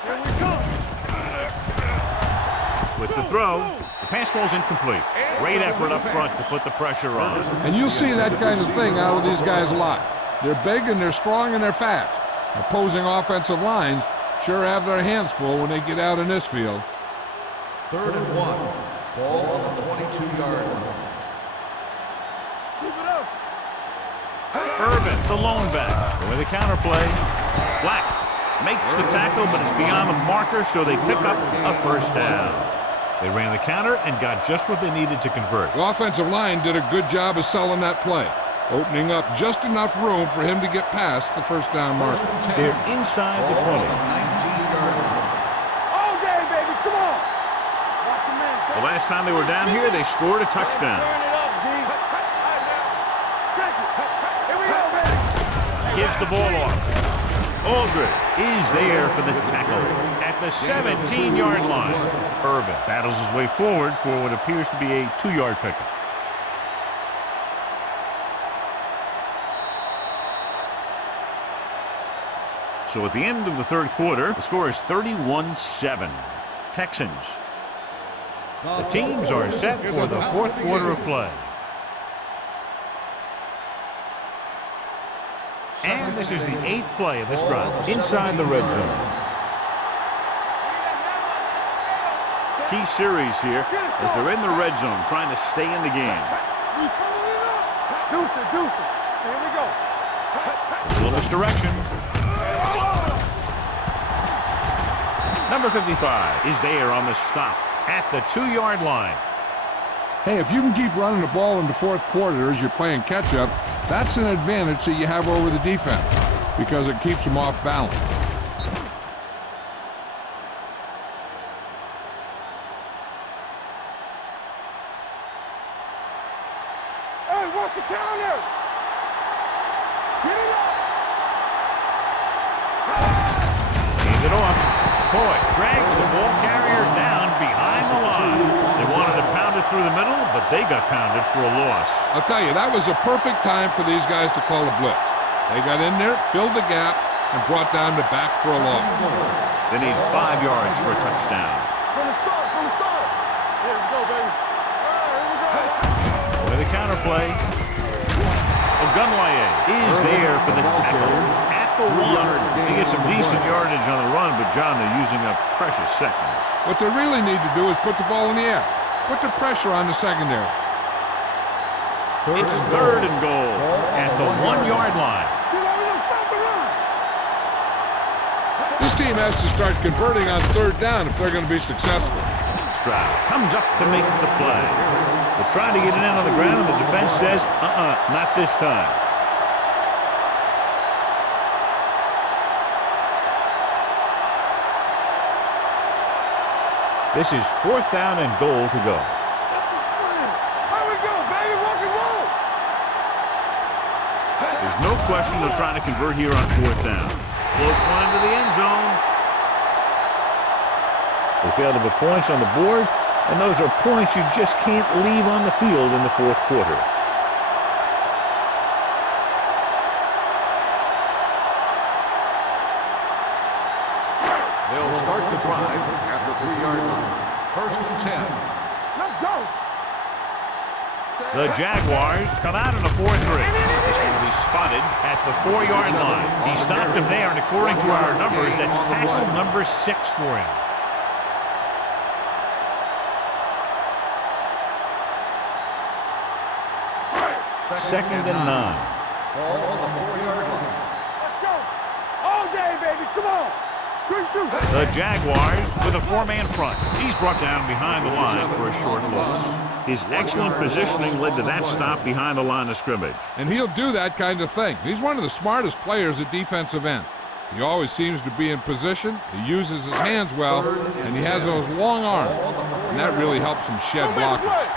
Here we come. With the throw, the pass falls incomplete. Great effort up front to put the pressure on. And you'll see that kind of thing out of these guys a lot. They're big and they're strong and they're fast. Opposing offensive lines sure have their hands full when they get out in this field. Third and 1. Ball on the 22-yard line. Keep it up. Irvin, the lone back. With a counterplay. Black makes the tackle, but it's beyond the marker, so they pick up a first down. They ran the counter and got just what they needed to convert. The offensive line did a good job of selling that play. opening up just enough room for him to get past the first down marker. They're inside the 20. 19-yard line. All day, baby. Come on. Watch your man. The last time they were down here, they scored a touchdown. Turn it up, D. Check it. Here we go, baby. Gives the ball off. Aldridge is there for the tackle at the 17-yard line. Irvin battles his way forward for what appears to be a 2-yard pickup. So at the end of the third quarter, the score is 31-7. Texans. The teams are set for the fourth quarter of play. And this is the 8th play of this drive inside the red zone. Key series here as they're in the red zone trying to stay in the game. Deuce it, deuce it. Here we go. A little misdirection. Number 55 is there on the stop at the 2-yard line. Hey, if you can keep running the ball in the fourth quarter as you're playing catch-up, that's an advantage that you have over the defense because it keeps them off balance. Hey, what's the counter? Get it up. Hands it off. Boyd drags the ball carrier down behind the line. They wanted to pound it through the middle, but they got pounded for a loss. I'll tell you, that was a perfect time for these guys to call a blitz. They got in there, filled the gap, and brought down the back for a loss. They need 5 yards for a touchdown. From the start, from the start. Here we go, baby. All right, here we go. With the counterplay, Ogunlaye is there for the tackle at the 1. He gets some decent yardage on the run, but John, they're using up precious seconds. What they really need to do is put the ball in the air. Put the pressure on the secondary. It's 3rd and goal at the 1-yard line. We're gonna stop the run. This team has to start converting on 3rd down if they're going to be successful. Stroud comes up to make the play. They're trying to get it in on the ground, and the defense says, not this time. This is 4th down and goal to go. Up the sprint. Here we go, baby. Rock and roll. There's no question they're trying to convert here on 4th down. Floats one into the end zone. They failed to put points on the board, and those are points you just can't leave on the field in the fourth quarter. They'll start the drive at the 3-yard line. 1st and 10. Let's go. The Jaguars come out in a 4-3. This will be spotted at the 4-yard line. He stopped him there, and according to our numbers, that's tackle number 6 for him. Second and 9. Ball on the 4-yard line. Let's go. All day, baby. Come on. Good shoot. The Jaguars with a 4-man front. He's brought down behind the line for a short loss. His excellent positioning led to that stop behind the line of scrimmage. And he'll do that kind of thing. He's one of the smartest players at defensive end. He always seems to be in position, he uses his hands well, and he has those long arms. And that really helps him shed blockers.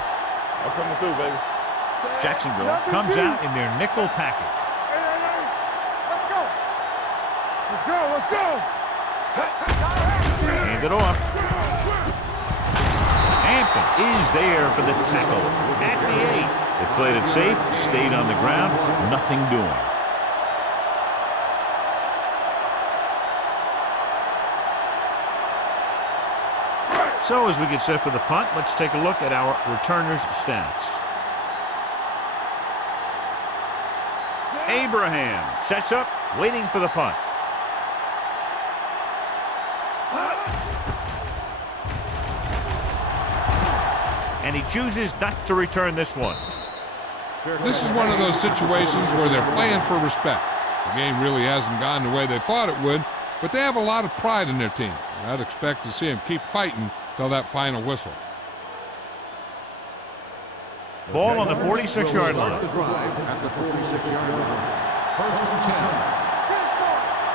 I'm coming through, baby. Jacksonville comes out in their nickel package. Hey. Let's go. Let's go. Let's go. Hand it off. Hampton is there for the tackle at the 8. They played it safe, stayed on the ground, nothing doing. So as we get set for the punt, let's take a look at our returners' stats. Abraham sets up, waiting for the punt. And he chooses not to return this one. This is one of those situations where they're playing for respect. The game really hasn't gone the way they thought it would, but they have a lot of pride in their team. I'd expect to see them keep fighting till that final whistle. Ball on the 46-yard line. The drive at the 46-yard line. First and 10.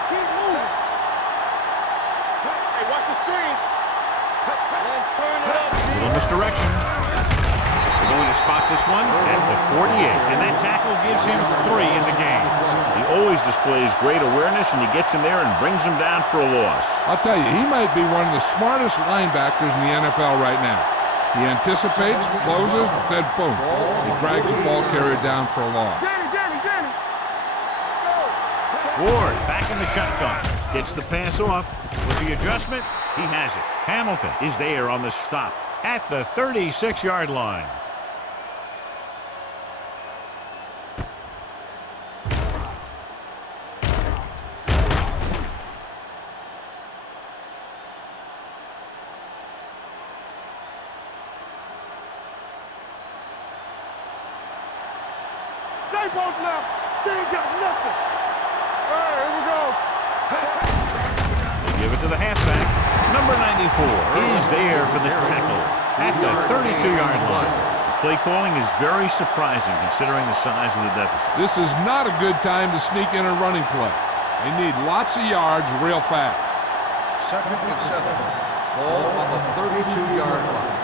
Keep moving. Hey, watch the screen. Let's turn it up. Little misdirection. They're going to spot this one at the 48, and that tackle gives him 3 in the game. He always displays great awareness, and he gets in there and brings him down for a loss. I'll tell you, he might be one of the smartest linebackers in the NFL right now. He anticipates, closes, then boom. He drags the ball carrier down for a loss. Danny. Ward back in the shotgun. Gets the pass off. With the adjustment, he has it. Hamilton is there on the stop at the 36-yard line. Stay both left. They ain't got nothing. All right, here we go. They give it to the halfback. Number 94 is there for the tackle at the 32-yard line. The play calling is very surprising considering the size of the deficit. This is not a good time to sneak in a running play. They need lots of yards real fast. Second and 7. Ball on the 32-yard line.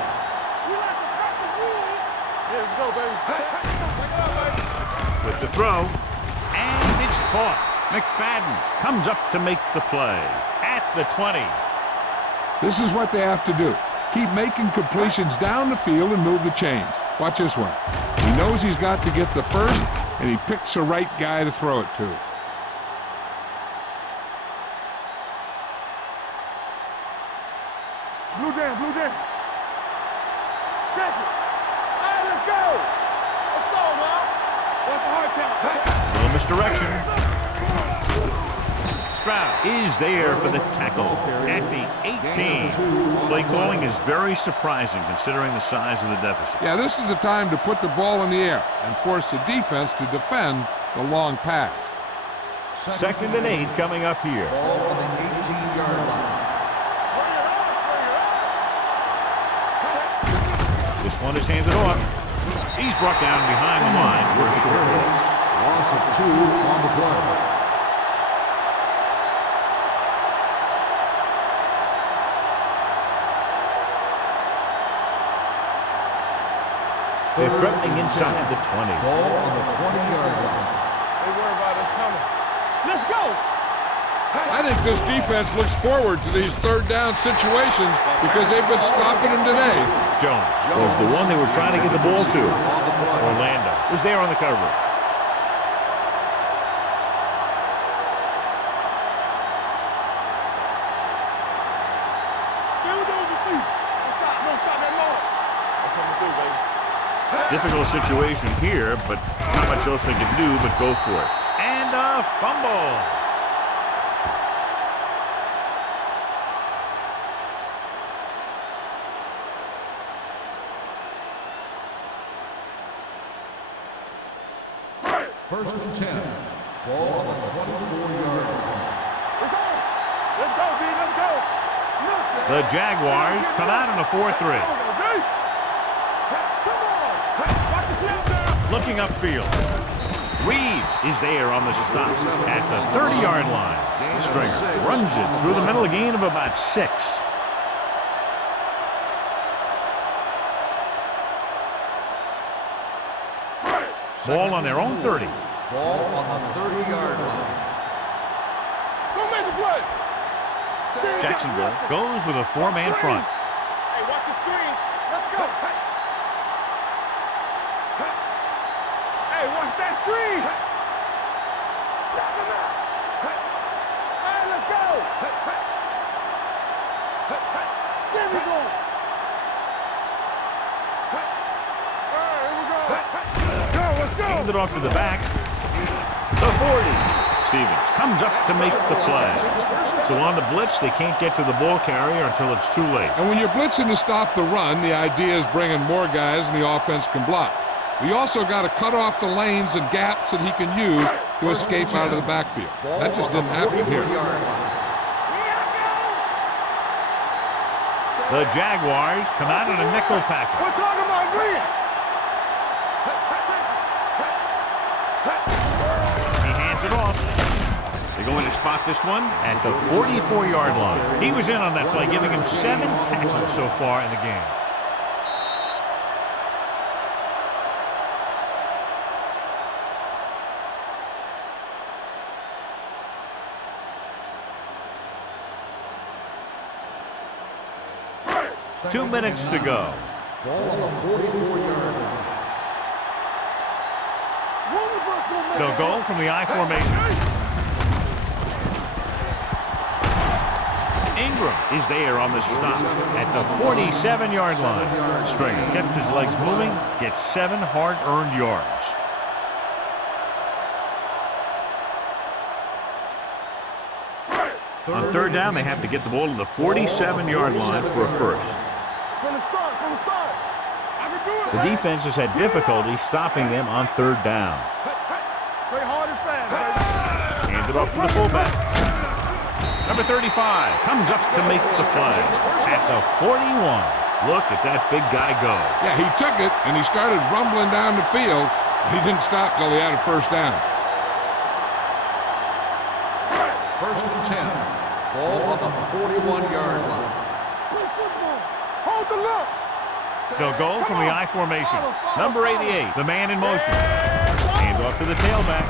We like to cut the rules. Here we go, baby. Take it up, baby. With the throw, and it's caught. McFadden comes up to make the play at the 20. This is what they have to do. Keep making completions down the field and move the chains. Watch this one. He knows he's got to get the first, and he picks the right guy to throw it to. Blue down. Check it. All right, let's go. Let's go, man. What's the hard count? Little misdirection. Stroud is there for the tackle at the 18. Play calling is very surprising considering the size of the deficit. Yeah, this is the time to put the ball in the air and force the defense to defend the long pass. Second and 8 coming up here. Ball on the 18-yard line. This one is handed off. He's brought down behind the line for a short loss. Loss of 2 on the play. They're threatening inside the 20. Ball on the 20-yard line. They worry about us coming. Let's go. I think this defense looks forward to these third down situations because they've been stopping them today. Jones was the one they were trying to get the ball to. Orlando was there on the coverage. Stay with those receivers. Don't stop that long. I'm coming through, baby. Difficult situation here, but not much else they can do but go for it. And a fumble. First and 10. Ball on the 24-yard line. It's on. Let's go, B. Let's go. The Jaguars come out in a 4-3. Looking upfield. Reed is there on the stop at the 30-yard line. Stringer runs it through the middle, a gain of about 6. Ball on their own 30. Ball on the 30-yard line. Don't make the play. Jacksonville goes with a 4-man front. Hey, watch the screen. Let's go. Hey, watch that screen. Knock him out. All right, let's go. There we go. All right, here we go. Let's go. Handed off to the back. The 40. Stevens comes up to make the play. So on the blitz, they can't get to the ball carrier until it's too late. And when you're blitzing to stop the run, the idea is bringing more guys and the offense can block. We also got to cut off the lanes and gaps that he can use to escape out of the backfield. That just didn't happen here. The Jaguars come out in a nickel package. We're talking about Green. They're going to spot this one at the 44-yard line. He was in on that play, giving him 7 tackles so far in the game. Two minutes to go. Ball on the 44-yard line. They'll go from the I formation. Ingram is there on the stop at the 47-yard line. Stringer kept his legs moving, gets 7 hard-earned yards. On third down, they have to get the ball to the 47-yard line for a first. The defense has had difficulty stopping them on third down. Play hard and fast, baby. Hand it off to the fullback. Number 35 comes up to make the play at the 41. Look at that big guy go. Yeah, he took it, and he started rumbling down the field. He didn't stop till he had a first down. First and 10. Ball on the 41-yard line. Hold the look. They'll go from the I formation. Number 88, the man in motion. Hand off to the tailback.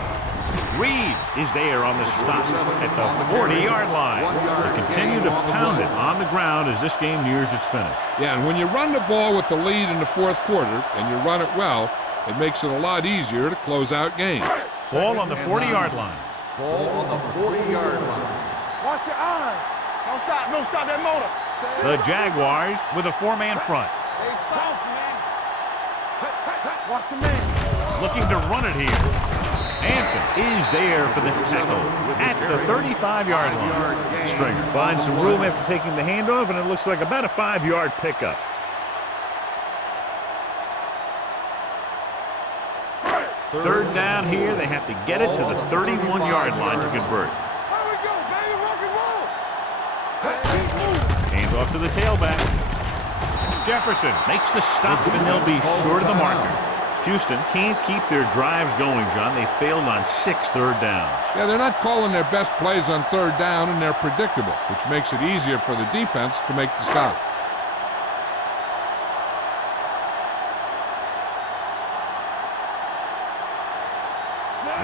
Reed is there on the stop at the 40-yard line. They continue to pound it on the ground as this game nears its finish. Yeah, and when you run the ball with the lead in the fourth quarter, and you run it well, it makes it a lot easier to close out games. Ball on the 40-yard line. Ball on the 40-yard line. Watch your eyes. Don't stop that motor. The Jaguars with a 4-man front. Watch your man. Looking to run it here. Anthem is there for the tackle at the 35-yard line. Stringer finds some room after taking the handoff, and it looks like about a 5-yard pickup. Third down here. They have to get it to the 31-yard line to convert. Here we go, baby. Rock and roll. Hand off to the tailback. Jefferson makes the stop, and they'll be short of the marker. Houston can't keep their drives going, John. They failed on 6 third downs. Yeah, they're not calling their best plays on third down, and they're predictable, which makes it easier for the defense to make the stop.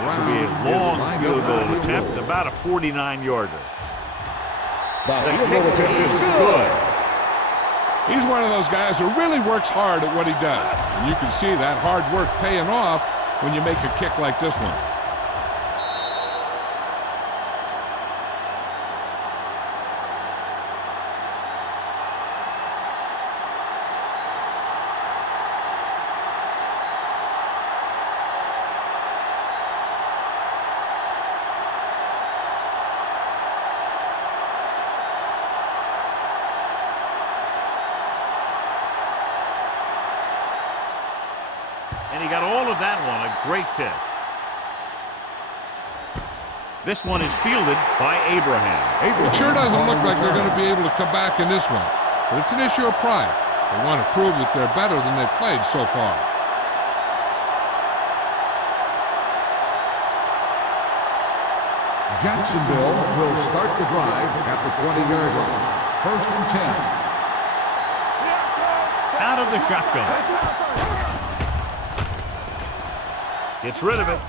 This will be a long field goal attempt, about a 49-yarder. The kick is good. He's one of those guys who really works hard at what he does. And you can see that hard work paying off when you make a kick like this one. And he got all of that one, a great kick. This one is fielded by Abraham. It sure doesn't look like they're going to be able to come back in this one, but it's an issue of pride. They want to prove that they're better than they've played so far. Jacksonville will start the drive at the 20-yard line. First and 10. Out of the shotgun. Gets rid of it.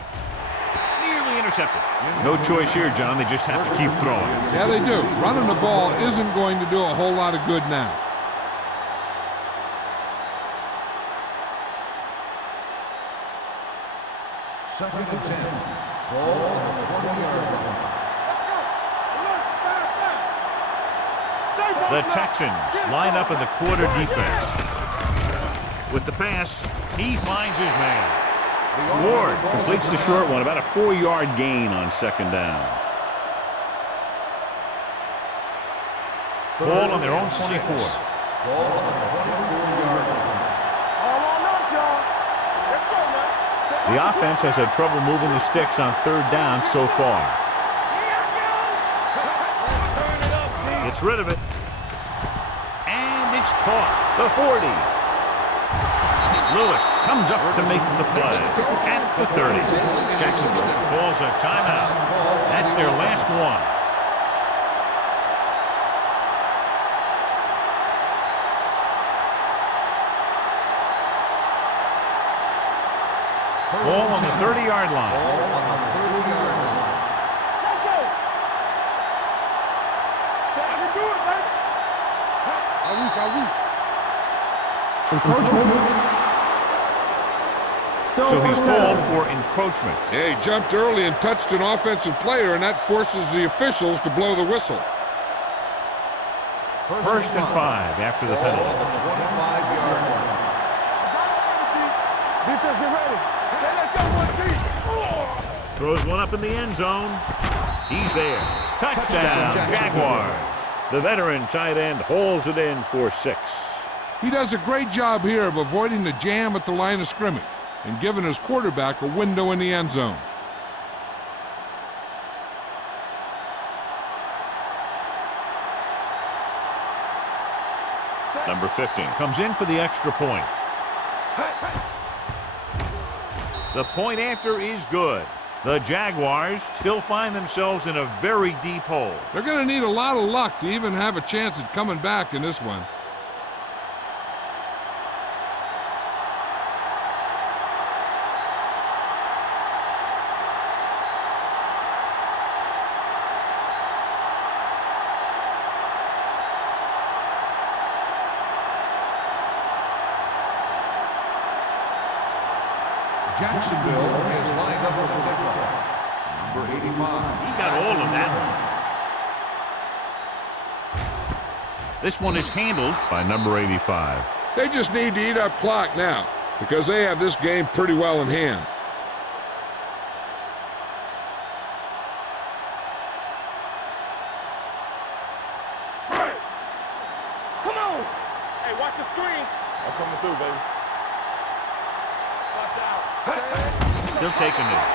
Nearly intercepted. No choice here, John. They just have to keep throwing. Yeah, they do. Running the ball isn't going to do a whole lot of good now. Second and 10. Ball on the 20-yard line. The Texans line up in the quarter defense. With the pass, he finds his man. Ward completes the short one, about a 4-yard gain on second down. Ball on their own 24. Ball on the 24-yard line. All on us, y'all. Let's go, man. The offense has had trouble moving the sticks on third down so far. Gets rid of it. And it's caught. The 40. Lewis comes up to make the play at the 30. Jacksonville calls a timeout. That's their last one. Ball on the 30-yard line. Ball on the 30-yard line. Let's go. Say, I can do it, baby. Encroachment. Still So he's first down. called for encroachment. Yeah, he jumped early and touched an offensive player, and that forces the officials to blow the whistle. First and 5 after the Ball penalty. on the 25-yard line. Defense, get ready. Say, let's go, one team. Throws one up in the end zone. He's there. Touchdown, Jaguars. The veteran tight end hauls it in for 6. He does a great job here of avoiding the jam at the line of scrimmage and giving his quarterback a window in the end zone. Number 15 comes in for the extra point. The point after is good. The Jaguars still find themselves in a very deep hole. They're going to need a lot of luck to even have a chance at coming back in this one. Jacksonville is lined up for the kickoff. Number 85. He got all of that. This one is handled by number 85. They just need to eat up clock now because they have this game pretty well in hand. Come on. Hey, watch the screen. I'm coming through, baby. Watch out. He'll take a knee.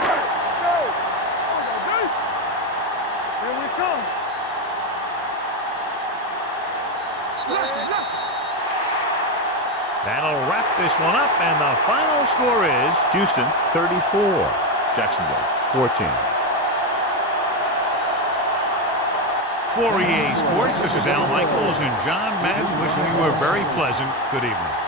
Let's go. Here we come. That'll wrap this one up, and the final score is Houston 34, Jacksonville 14. For EA Sports, this is Al Michaels and John Madden wishing you a very pleasant good evening.